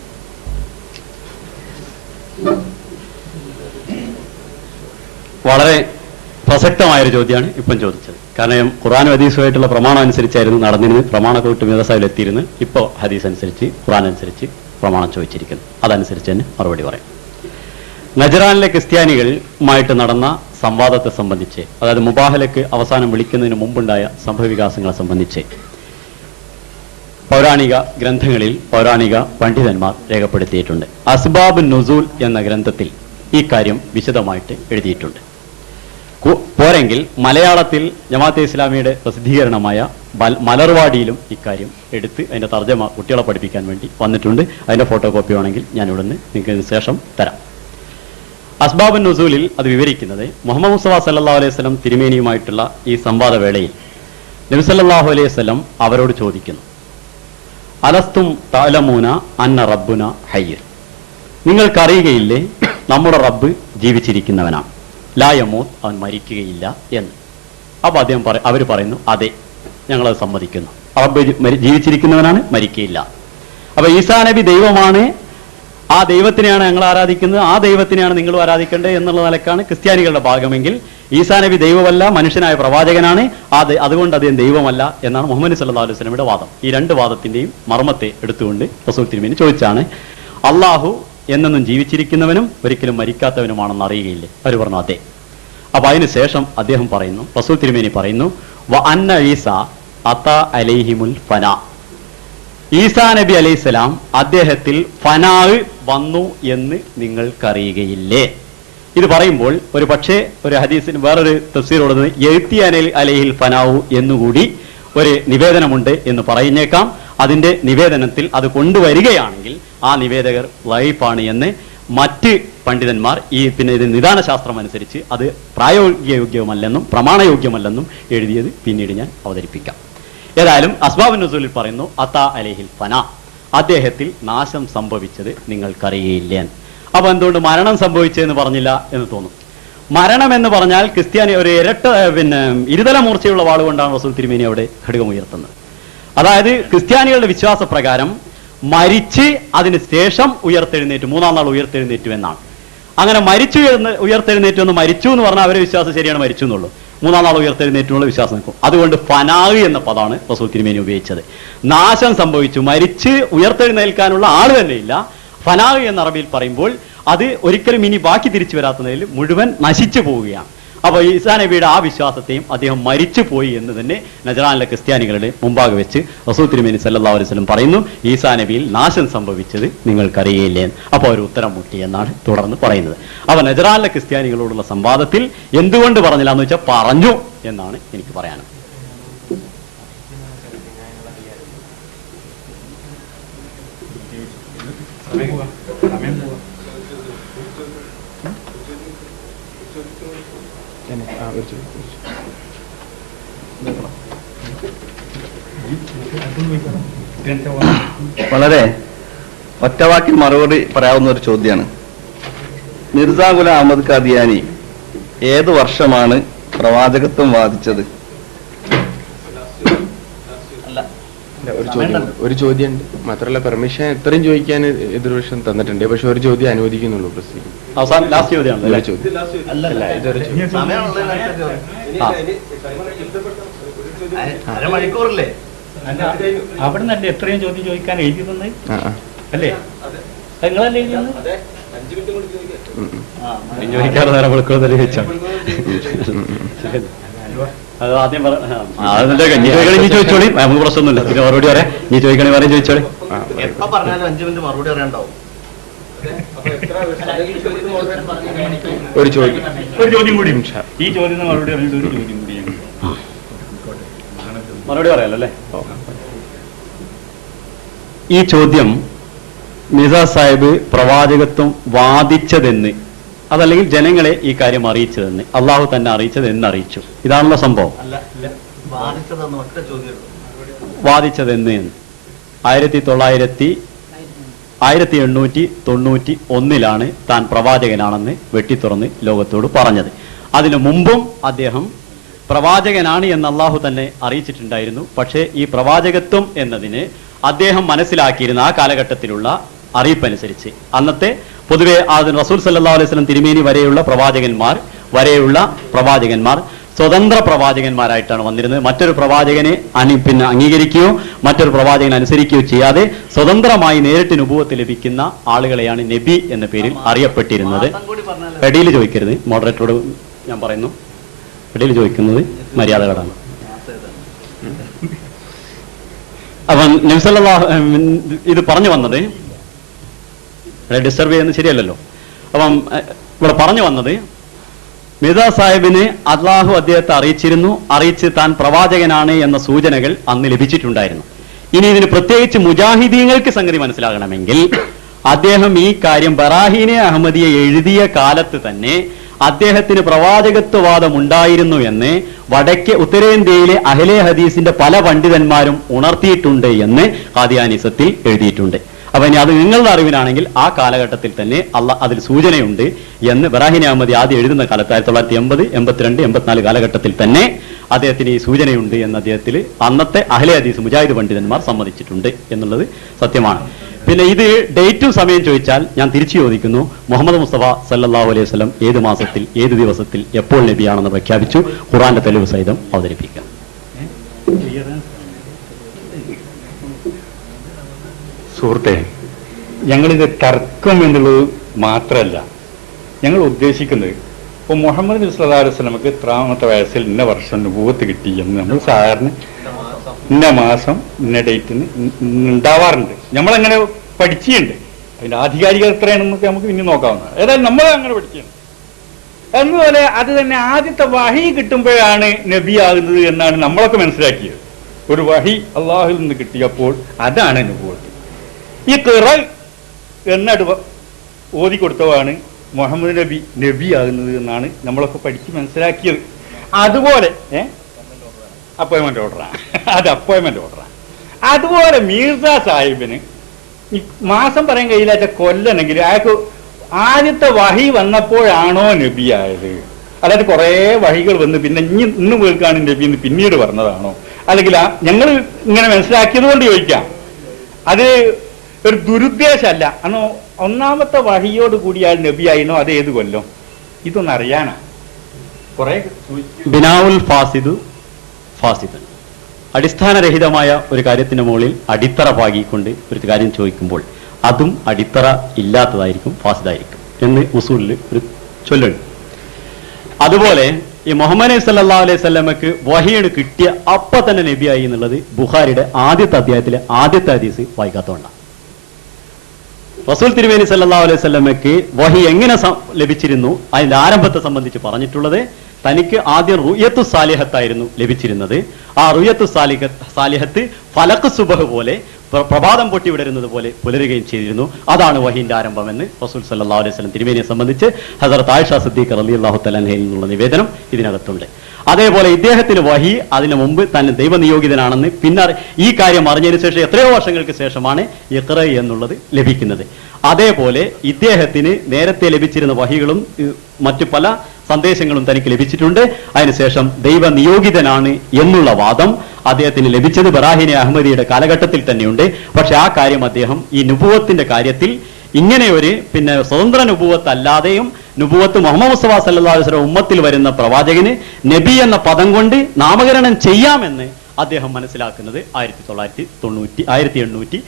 വളരെ പ്രസക്തമായൊരു ചോദ്യമാണ് ഇപ്പം ചോദിച്ചത്. കാരണം ഖുർആൻ ഹദീസുമായിട്ടുള്ള പ്രമാണം അനുസരിച്ചായിരുന്നു നടന്നിരുന്നത്. പ്രമാണത്തോട്ട് മീദസായിൽ എത്തിയിരുന്നു. ഇപ്പോൾ ഹദീസ് അനുസരിച്ച് ഖുർആൻ അനുസരിച്ച് പ്രമാണം ചോദിച്ചിരിക്കുന്നു. അതനുസരിച്ച് തന്നെ മറുപടി പറയും. നജ്റാനിലെ ക്രിസ്ത്യാനികളുമായിട്ട് നടന്ന സംവാദത്തെ സംബന്ധിച്ച്, അതായത് മുബാഹലക്ക് അവസാനം വിളിക്കുന്നതിന് മുമ്പുണ്ടായ സംഭവവികാസങ്ങളെ സംബന്ധിച്ച് പൗരാണിക ഗ്രന്ഥങ്ങളിൽ പൗരാണിക പണ്ഡിതന്മാർ രേഖപ്പെടുത്തിയിട്ടുണ്ട്. അസ്ബാബ് നുസൂൽ എന്ന ഗ്രന്ഥത്തിൽ ഈ കാര്യം വിശദമായിട്ട് എഴുതിയിട്ടുണ്ട്. പോരെങ്കിൽ മലയാളത്തിൽ ജമാഅത്തെ ഇസ്ലാമിയുടെ പ്രസിദ്ധീകരണമായ മലർവാടിയിലും ഇക്കാര്യം എടുത്ത് അതിന്റെ തർജ്ജമ കുട്ടികളെ പഠിപ്പിക്കാൻ വേണ്ടി വന്നിട്ടുണ്ട്. അതിന്റെ ഫോട്ടോ കോപ്പി വേണമെങ്കിൽ ഞാൻ ഇവിടുന്ന് നിങ്ങൾക്ക് ശേഷം തരാം. അസ്ബാബുൻ നുസൂലിൽ അത് വിവരിക്കുന്നത് മുഹമ്മദ് മുസ്തഫ സല്ലല്ലാഹു അലൈഹി വസല്ലം തിരുമേനിയുമായിട്ടുള്ള ഈ സംവാദ വേളയിൽ നബി സല്ലല്ലാഹു അലൈഹി വസല്ലം അവരോട് ചോദിക്കുന്നു, അലസ്തും തഅലമൂന അന്ന റബ്ബുന ഹയ്യ്, നിങ്ങൾക്കറിയുകയില്ലേ നമ്മുടെ റബ്ബ് ജീവിച്ചിരിക്കുന്നവനാണ്, ലാ യമൂത്ത്, അവൻ മരിക്കുകയില്ല എന്ന്. അപ്പോൾ അദ്ദേഹം അവർ പറയുന്നു, അതെ, ഞങ്ങളത് സമ്മതിക്കുന്നു, റബ്ബ് ജീവിച്ചിരിക്കുന്നവനാണ്, മരിക്കുകയില്ല. അപ്പൊ ഈസാ നബി ദൈവമാണ്, ആ ദൈവത്തിനെയാണ് ഞങ്ങൾ ആരാധിക്കുന്നത്, ആ ദൈവത്തിനെയാണ് നിങ്ങളും ആരാധിക്കേണ്ടത് എന്നുള്ള നിലക്കാണ് ക്രിസ്ത്യാനികളുടെ ഭാഗമെങ്കിൽ ഈസാ നബി ദൈവമല്ല, മനുഷ്യനായ പ്രവാചകനാണ്, അതുകൊണ്ട് അദ്ദേഹം ദൈവമല്ല എന്നാണ് മുഹമ്മദ് സല്ലല്ലാഹു അലൈഹി വസല്ലമയുടെ വാദം. ഈ രണ്ട് വാദത്തിന്റെയും മർമ്മത്തെ എടുത്തുകൊണ്ട് റസൂൽ തിരുമേനി ചോദിച്ചാണ്, അള്ളാഹു എന്നെന്നും ജീവിച്ചിരിക്കുന്നവനും ഒരിക്കലും മരിക്കാത്തവനുമാണെന്ന് അറിയുകയില്ലേ? അവർ പറഞ്ഞു അതെ. അപ്പൊ അതിനുശേഷം അദ്ദേഹം പറയുന്നു, റസൂൽ തിരുമേനി പറയുന്നു, വ അന്ന ഈസ അതാ അലൈഹിമുൽ ഫനാ, ഈസാ നബി അലൈഹിസ്സലാം അദ്ദേഹത്തിൽ ഫനാഹ് വന്നു എന്ന് നിങ്ങൾക്കറിയുകയില്ലേ? ഇത് പറയുമ്പോൾ ഒരു പക്ഷേ ഒരു ഹദീസിന് വേറൊരു തഫ്സീർ ഉള്ളത് യഅ്തി അലൈഹിൽ ഫനാഹു എന്നുകൂടി ഒരു നിവേദനമുണ്ട് എന്ന് പറയുന്നേക്കാം. അതിന്റെ നിവേദനത്തിൽ അത് കൊണ്ടുവരികയാണെങ്കിൽ ആ നിവേദകർ ലൈഫാണ് എന്ന് മറ്റ് പണ്ഡിതന്മാർ ഇത് നിദാനശാസ്ത്രം അനുസരിച്ച് അത് പ്രായോഗികയോഗ്യമല്ലെന്നും പ്രമാണയോഗ്യമല്ലെന്നും എഴുതിയത് പിന്നീട് ഞാൻ അവതരിപ്പിക്കാം. ഏതായാലും അസ്ബാബുൻ നുസൂലിൽ പറയുന്നു, അതാ അലൈഹിൽ ഫനാ, അദ്ദേഹത്തിൽ നാശം സംഭവിച്ചത് നിങ്ങൾക്കറിയില്ലേ. അപ്പൊ എന്തുകൊണ്ട് മരണം സംഭവിച്ചതെന്ന് പറഞ്ഞില്ല എന്ന് തോന്നും. മരണം എന്ന് പറഞ്ഞാൽ ക്രിസ്ത്യാനി ഒരു ഇരുതല മൂർച്ചയുള്ള വാളുകൊണ്ടാണ് റസൂൽ തിരുമേനി അവിടെ ഘടകമുയർത്തുന്നത്. അതായത് ക്രിസ്ത്യാനികളുടെ വിശ്വാസപ്രകാരം മരിച്ച് അതിന് ശേഷം ഉയർത്തെഴുന്നേറ്റു, മൂന്നാം നാൾ ഉയർത്തെഴുന്നേറ്റു എന്നാണ്. അങ്ങനെ ഉയർത്തെഴുന്നേറ്റു എന്ന് മരിച്ചു എന്ന് പറഞ്ഞാൽ അവരെ വിശ്വാസം ശരിയാണ്, മരിച്ചു എന്നുള്ളൂ. മൂന്നാം നാൾ ഉയർത്തെഴുന്നേറ്റുള്ള വിശ്വാസം നിൽക്കും. അതുകൊണ്ട് ഫനാഹ് എന്ന പദമാണ് റസൂൽ തിരുമേനി ഉപയോഗിച്ചത്. നാശം സംഭവിച്ചു, മരിച്ച് ഉയർത്തെഴുന്നേൽക്കാനുള്ള ആൾ തന്നെയില്ല. ഫനാഹ് എന്ന അറബിയിൽ പറയുമ്പോൾ അത് ഒരിക്കലും ഇനി ബാക്കി തിരിച്ചു വരാത്ത നിലയിൽ മുഴുവൻ നശിച്ചു പോവുകയാണ്. അപ്പോൾ ഈസാ നബിയുടെ ആ വിശ്വാസത്തെയും അദ്ദേഹം മരിച്ചു പോയി എന്ന് തന്നെ നജറാനിലെ ക്രിസ്ത്യാനികളുടെ മുമ്പാകെ വെച്ച് റസൂൽ തിരുമേനി സല്ലല്ലാഹു അലൈഹി വസല്ലം പറയുന്നു, ഈസാ നബിയിൽ നാശം സംഭവിച്ചത് നിങ്ങൾക്കറിയില്ലേ? അപ്പോൾ അവർ ഉത്തരം മുട്ടി എന്നാണ് തുടർന്ന് പറയുന്നത്. അപ്പോൾ നജറാനിലെ ക്രിസ്ത്യാനികളോടുള്ള സംവാദത്തിൽ എന്തുകൊണ്ട് പറഞ്ഞില്ല എന്ന് വെച്ചാൽ പറഞ്ഞു എന്നാണ് എനിക്ക് പറയാനുള്ളത്. വളരെ ഒറ്റവാക്കിൽ മറുപടി പറയാവുന്ന ഒരു ചോദ്യമാണ്. മിർസ ഗുലാം അഹമ്മദ് ഖാദിയാനി ഏത് വർഷമാണ് പ്രവാചകത്വം വാദിച്ചത്? ഒരു ചോദ്യം ഉണ്ട്. മാത്രമല്ല പെർമിഷൻ എത്രയും ചോദിക്കാൻ എതിർവശം തന്നിട്ടുണ്ട്, പക്ഷെ ഒരു ചോദ്യം അനുവദിക്കുന്നുള്ളൂ. പ്രസിദ്ധി അവസാനം ലാസ്റ്റ് ചോദ്യമാണ് ഇതൊരു ചോദ്യം. അരമണിക്കൂറല്ലേ? അവിടെ നിന്ന് എത്രയും ചോദ്യം ചോദിക്കാൻ എഴുതി തന്നെ അല്ലേ? നിങ്ങളല്ലേ എഴുതി തന്നത്? ചോദിക്കാറ് നേരം വിളിക്കുന്നതല്ലേ ചോദിച്ചാണ്. അത് ആദ്യം ചോദിച്ചോളി, നമുക്ക് പ്രശ്നമൊന്നുമില്ല. പിന്നെ മറുപടി പറയാം. നീ ചോദിക്കണേ പറയാൻ ചോദിച്ചോളി. എപ്പോ പറഞ്ഞാലും 5 മിനിറ്റ് മറുപടി അറിയണ്ടാവും. ഒരു ചോദ്യം കൂടി. ഈ ചോദ്യം മറുപടി അറിഞ്ഞിട്ട് ഒരു ചോദ്യം കൂടി മറുപടി പറയാലോ അല്ലേ? ഈ ചോദ്യം മിർസ സാഹിബ് പ്രവാചകത്വം വാദിച്ചതെന്ന്, അതല്ലെങ്കിൽ ജനങ്ങളെ ഈ കാര്യം അറിയിച്ചതെന്ന്, അള്ളാഹു തന്നെ അറിയിച്ചത് എന്നറിയിച്ചു. ഇതാണല്ലോ സംഭവം. വാദിച്ചതെന്ന് 1891 താൻ പ്രവാചകനാണെന്ന് വെട്ടിത്തുറന്ന് ലോകത്തോട് പറഞ്ഞത്. അതിനു മുമ്പും അദ്ദേഹം പ്രവാചകനാണ് എന്ന് അള്ളാഹു തന്നെ അറിയിച്ചിട്ടുണ്ടായിരുന്നു. പക്ഷേ ഈ പ്രവാചകത്വം എന്നതിന് അദ്ദേഹം മനസ്സിലാക്കിയിരുന്ന ആ കാലഘട്ടത്തിലുള്ള അറിയിപ്പനുസരിച്ച് അന്നത്തെ പൊതുവെ റസൂൽ സല്ലല്ലാഹു അലൈഹി വസല്ലം തിരുമേനി വരെയുള്ള പ്രവാചകന്മാർ സ്വതന്ത്ര പ്രവാചകന്മാരായിട്ടാണ് വന്നിരുന്നത്. മറ്റൊരു പ്രവാചകനെ അംഗീകരിക്കുകയോ മറ്റൊരു പ്രവാചകനെ അനുസരിക്കുകയോ ചെയ്യാതെ സ്വതന്ത്രമായി നേരിട്ട് നുബുവത്ത് ലഭിക്കുന്ന ആളുകളെയാണ് നബി എന്ന പേരിൽ അറിയപ്പെട്ടിരുന്നത്. ഇടയിൽ ചോദിക്കരുത്, മോഡറേറ്ററോട് ഞാൻ പറയുന്നു. ഇടയിൽ ചോദിക്കുന്നത് മര്യാദകളാണ്. അപ്പം നബി സല്ലല്ലാഹു ഇത് പറഞ്ഞു വന്നത് ഡിസ്റ്റർബ് ചെയ്യുന്നത് ശരിയല്ലല്ലോ. അപ്പം ഇവിടെ പറഞ്ഞു വന്നത് മിർസ സാഹിബിന് അള്ളാഹു അദ്ദേഹത്തെ അറിയിച്ച് താൻ പ്രവാചകനാണ് എന്ന സൂചനകൾ അന്ന് ലഭിച്ചിട്ടുണ്ടായിരുന്നു. ഇനി ഇതിന് പ്രത്യേകിച്ച് മുജാഹിദീങ്ങൾക്ക് സംഗതി മനസ്സിലാകണമെങ്കിൽ അദ്ദേഹം ഈ കാര്യം ബറാഹീനെ അഹമ്മദിയെ എഴുതിയ കാലത്ത് തന്നെ അദ്ദേഹത്തിന് പ്രവാചകത്വവാദം ഉണ്ടായിരുന്നു എന്ന് ഉത്തരേന്ത്യയിലെ അഹ്ലെ ഹദീസിന്റെ പല പണ്ഡിതന്മാരും ഉണർത്തിയിട്ടുണ്ട് എന്ന് ഖാദിയാനിസത്തിൽ എഴുതിയിട്ടുണ്ട്. അപ്പൊ ഇനി അത് നിങ്ങളുടെ അറിവിനാണെങ്കിൽ ആ കാലഘട്ടത്തിൽ തന്നെ അതിൽ സൂചനയുണ്ട് എന്ന് ബറാഹിൻ അഹമ്മദി ആദ്യം എഴുതുന്ന കാലത്ത് 1980, 82, 84 കാലഘട്ടത്തിൽ തന്നെ അദ്ദേഹത്തിന് ഈ സൂചനയുണ്ട് എന്ന് അദ്ദേഹത്തിൽ അന്നത്തെ അഹ്ലെ ഹദീസ് മുജാഹിദ് പണ്ഡിതന്മാർ സമ്മതിച്ചിട്ടുണ്ട് എന്നുള്ളത് സത്യമാണ്. പിന്നെ ഇത് ഡേറ്റും സമയം ചോദിച്ചാൽ ഞാൻ തിരിച്ചു ചോദിക്കുന്നു, മുഹമ്മദ് മുസ്തഫ സല്ലല്ലാഹു അലൈഹി വസല്ലം ഏത് മാസത്തിൽ ഏത് ദിവസത്തിൽ എപ്പോൾ നബിയാണെന്ന് പ്രഖ്യാപിച്ചു? ഖുർആന്റെ തെളിവ് സഹിതം അവതരിപ്പിക്കാം. സുഹൃത്തെ, ഞങ്ങളിത് തർക്കം എന്നുള്ളത് മാത്രമല്ല ഞങ്ങൾ ഉദ്ദേശിക്കുന്നത്. ഇപ്പോൾ മുഹമ്മദ് നബി സല്ലല്ലാഹു അലൈഹി വസല്ലമക്ക് എത്രാമത്തെ വയസ്സിൽ ഇന്ന വർഷം നുബുവത്ത് കിട്ടി എന്ന് നമ്മൾ സാധാരണ ഇന്ന മാസം ഇന്ന ഡേറ്റിന് ഉണ്ടാവാറുണ്ട്. നമ്മളങ്ങനെ പഠിച്ചിട്ടുണ്ട്. അതിൻ്റെ ആധികാരികത എത്രയാണെന്നൊക്കെ നമുക്ക് ഇനി നോക്കാവുന്നതാണ്. ഏതായാലും നമ്മൾ അങ്ങനെ പഠിക്കുകയാണ്. അതുപോലെ അത് തന്നെ ആദ്യത്തെ വഹി കിട്ടുമ്പോഴാണ് നബി ആകുന്നത് എന്നാണ് നമ്മളൊക്കെ മനസ്സിലാക്കിയത്. ഒരു വഹി അള്ളാഹുവിൽ നിന്ന് കിട്ടിയപ്പോൾ അതാണ് നുബുവത്ത്. ഈ ഖിറ എന്നട് ഓതി കൊടുത്തതാണ് മുഹമ്മദ് നബി ആകുന്നത് എന്നാണ് നമ്മളൊക്കെ പഠിച്ച് മനസ്സിലാക്കിയത്. അതുപോലെ അപ്പോയിൻമെന്റ് ഓർഡറാണ്, അത് അപ്പോയിൻമെന്റ് ഓർഡറാണ്. അതുപോലെ മിർസ സാഹിബിന് ഈ മാസം പറയാൻ കഴിയില്ലാത്ത കൊല്ലണമെങ്കിൽ അയാൾക്ക് ആദ്യത്തെ വഹി വന്നപ്പോഴാണോ നബിയായത്? അതായത് കുറേ വഹികൾ വന്ന് പിന്നെ ഇന്ന് കേൾക്കാണ് നബി എന്ന് പിന്നീട് പറഞ്ഞതാണോ? അല്ലെങ്കിൽ ഞങ്ങൾ ഇങ്ങനെ മനസ്സിലാക്കിയത് കൊണ്ട് ചോദിക്കാം. അത് ഒരു ദുരുദ്ദേശമല്ല. അന്ന് ഒന്നാമത്തെ വഹിയോട് കൂടി അയാൾ നബിയായിരുന്നോ? അത് ഏത് കൊല്ലം? ഇതൊന്നും അറിയാനാ കുറെ ബിനാഉൽ ഫാസിദ് അടിസ്ഥാനരഹിതമായ ഒരു കാര്യത്തിന് മുകളിൽ അടിത്തറ പാകിക്കൊണ്ട് ഒരു കാര്യം ചോദിക്കുമ്പോൾ അതും അടിത്തറ ഇല്ലാത്തതായിരിക്കും, ഫാസിദായിരിക്കും എന്ന് ഉസൂലിൽ ഒരു ചൊല്ലുണ്ട്. അതുപോലെ ഈ മുഹമ്മദ് നബി സല്ലല്ലാഹു അലൈഹി വസല്ലമക്ക് വഹിയാണ് കിട്ടിയ അപ്പൊ തന്നെ നബിയായി എന്നുള്ളത് ബുഖാരിയുടെ ആദ്യത്തെ അധ്യായത്തിലെ ആദ്യത്തെ ഹദീസ് വായിക്കാത്തതുകൊണ്ടാണ്. റസൂൽ തിരുമേനി സല്ലല്ലാഹു അലൈഹി വസല്ലമക്ക് വഹി എങ്ങനെ ലഭിച്ചിരുന്നു അതിന്റെ ആരംഭത്തെ സംബന്ധിച്ച് പറഞ്ഞിട്ടുള്ളത്, തനിക്ക് ആദ്യം റുയത്തു സാലിഹത്തായിരുന്നു ലഭിച്ചിരുന്നത്. ആ റുയത്തു സാലിഹത്ത് ഫലഖ് സുബഹ് പോലെ പ്രഭാതം പൊട്ടി വിടരുന്നത് പോലെ പുലരുകയും ചെയ്തിരുന്നു. അതാണ് വഹീന്റെ ആരംഭമെന്ന് റസൂൽ സല്ലല്ലാഹു അലൈഹി വസല്ലം തിരുമേനിയെ സംബന്ധിച്ച് ഹസരത്ത് ആയിഷ സിദ്ദീഖ റളിയല്ലാഹു തആല അൻഹയിൽ നിന്നുള്ള നിവേദനം ഇതിനകത്തുണ്ട്. അതേപോലെ ഇദ്ദേഹത്തിന് വഹി അതിനു മുമ്പ് തന്നെ ദൈവനിയോഗിതനാണെന്ന് പിന്നെ ഈ കാര്യം അറിഞ്ഞതിന് ശേഷം എത്രയോ വർഷങ്ങൾക്ക് ശേഷമാണ് ഇഖ്റ എന്നുള്ളത് ലഭിക്കുന്നത്. അതേപോലെ ഇദ്ദേഹത്തിന് നേരത്തെ ലഭിച്ചിരുന്ന വഹികളും മറ്റു പല സന്ദേശങ്ങളും തനിക്ക് ലഭിച്ചിട്ടുണ്ട്. അതിനുശേഷം ദൈവനിയോഗിതനാണ് എന്നുള്ള വാദം അദ്ദേഹത്തിന് ലഭിച്ചത് ബറാഹിനെ അഹമ്മദിയുടെ കാലഘട്ടത്തിൽ തന്നെയുണ്ട്. പക്ഷെ ആ കാര്യം അദ്ദേഹം ഈ നുബുവത്തിന്റെ കാര്യത്തിൽ ഇങ്ങനെ ഒരു സ്വതന്ത്ര നുബുവത്ത് അല്ലാതെയും നുബുവത്ത് മുഹമ്മദ് മുസ്തഫ സല്ലല്ലാഹു അലൈഹി വസല്ലം ഉമ്മത്തിൽ വരുന്ന പ്രവാചകന് നബി എന്ന പദം കൊണ്ട് നാമകരണം ചെയ്യാമെന്ന് അദ്ദേഹം മനസ്സിലാക്കുന്നത് 1891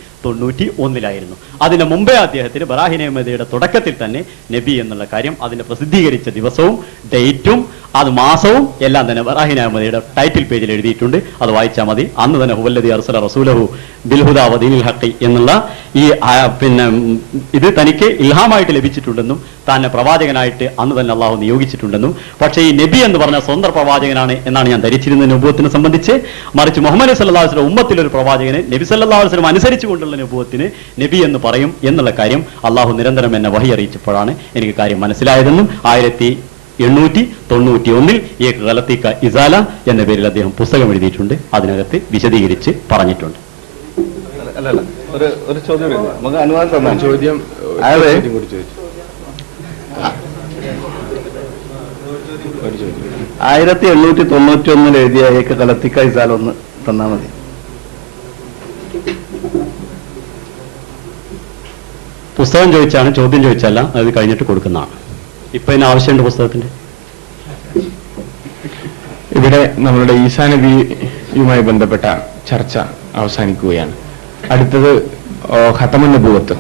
അതിന് മുമ്പേ അദ്ദേഹത്തിന് ബറാഹിൻ അഹമ്മദിയുടെ തുടക്കത്തിൽ തന്നെ നബി എന്നുള്ള കാര്യം അതിന്റെ പ്രസിദ്ധീകരിച്ച ദിവസവും ഡേറ്റും അത് മാസവും എല്ലാം തന്നെ ബറാഹിൻ അഹമ്മദിയുടെ ടൈറ്റിൽ പേജിൽ എഴുതിയിട്ടുണ്ട്. അത് വായിച്ചാൽ മതി. അന്ന് തന്നെ ഹുവല്ലദി അർസല റസൂലഹു ബിൽഹുദാ വദീനിൽ ഹഖി എന്നുള്ള ഈ ഇത് തനിക്ക് ഇൽഹാമായിട്ട് ലഭിച്ചിട്ടുണ്ടെന്നും തന്നെ പ്രവാചകനായിട്ട് അന്ന് തന്നെ അള്ളാഹു നിയോഗിച്ചിട്ടുണ്ടെന്നും, പക്ഷേ ഈ നബി എന്ന് പറഞ്ഞ സ്വന്തം പ്രവാചകനാണ് എന്നാണ് ഞാൻ ധരിച്ചിരുന്നത് നുബുവത്തിനെ സംബന്ധിച്ച്. മറിച്ച് മുഹമ്മദ് സല്ലല്ലാഹു അലൈഹി വസല്ലം ഉമ്മത്തിലൊരു പ്രവാചകന് നബി സല്ലല്ലാഹു അലൈഹി വസല്ലം അനുസരിച്ചുകൊണ്ടുള്ള നുബുവത്തിന് നബി എന്ന് പറയും എന്നുള്ള കാര്യം അള്ളാഹു നിരന്തരം എന്നെ വഹി അറിയിച്ചപ്പോഴാണ് എനിക്ക് കാര്യം മനസ്സിലായതെന്നും 1891 ഏക് ഗലത്തിക ഇസാല എന്ന പേരിൽ അദ്ദേഹം പുസ്തകം എഴുതിയിട്ടുണ്ട്. അതിനകത്ത് വിശദീകരിച്ച് പറഞ്ഞിട്ടുണ്ട്. അല്ലല്ല, ഒരു ചോദ്യം നമുക്ക് അനുവാദം തന്നാ ചോദ്യം അതെ കൂടി ചോദിച്ചു. 1891 എഴുതിയ ഏക ഗലത്തിക ഇസാല ഒന്ന് തന്നാ മതി. പുസ്തകം ചോദിച്ചാണ്, ചോദ്യം ചോദിച്ചല്ല. അത് കഴിഞ്ഞിട്ട് കൊടുക്കുന്നതാണ്. ഇപ്പൊ ഇതിന് ആവശ്യമുണ്ട് പുസ്തകത്തിന്റെ. ഇവിടെ നമ്മളുടെ ഈസാ നബിയുമായി ബന്ധപ്പെട്ട ചർച്ച അവസാനിക്കുകയാണ്. അടുത്തത് ഖതമുൻ നബുവത്ത്,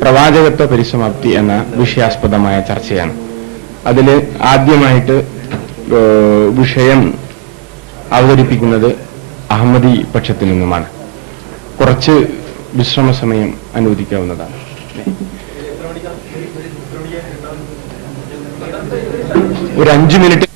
പ്രവാചകത്വ പരിസമാപ്തി എന്ന വിഷയാസ്പദമായ ചർച്ചയാണ്. അതിൽ ആദ്യമായിട്ട് വിഷയം അവതരിപ്പിക്കുന്നത് അഹമ്മദി പക്ഷത്തിൽ നിന്നുമാണ്. കുറച്ച് വിശ്രമ സമയം അനുവദിക്കാവുന്നതാണ്. ഒരു 5 മിനിറ്റ്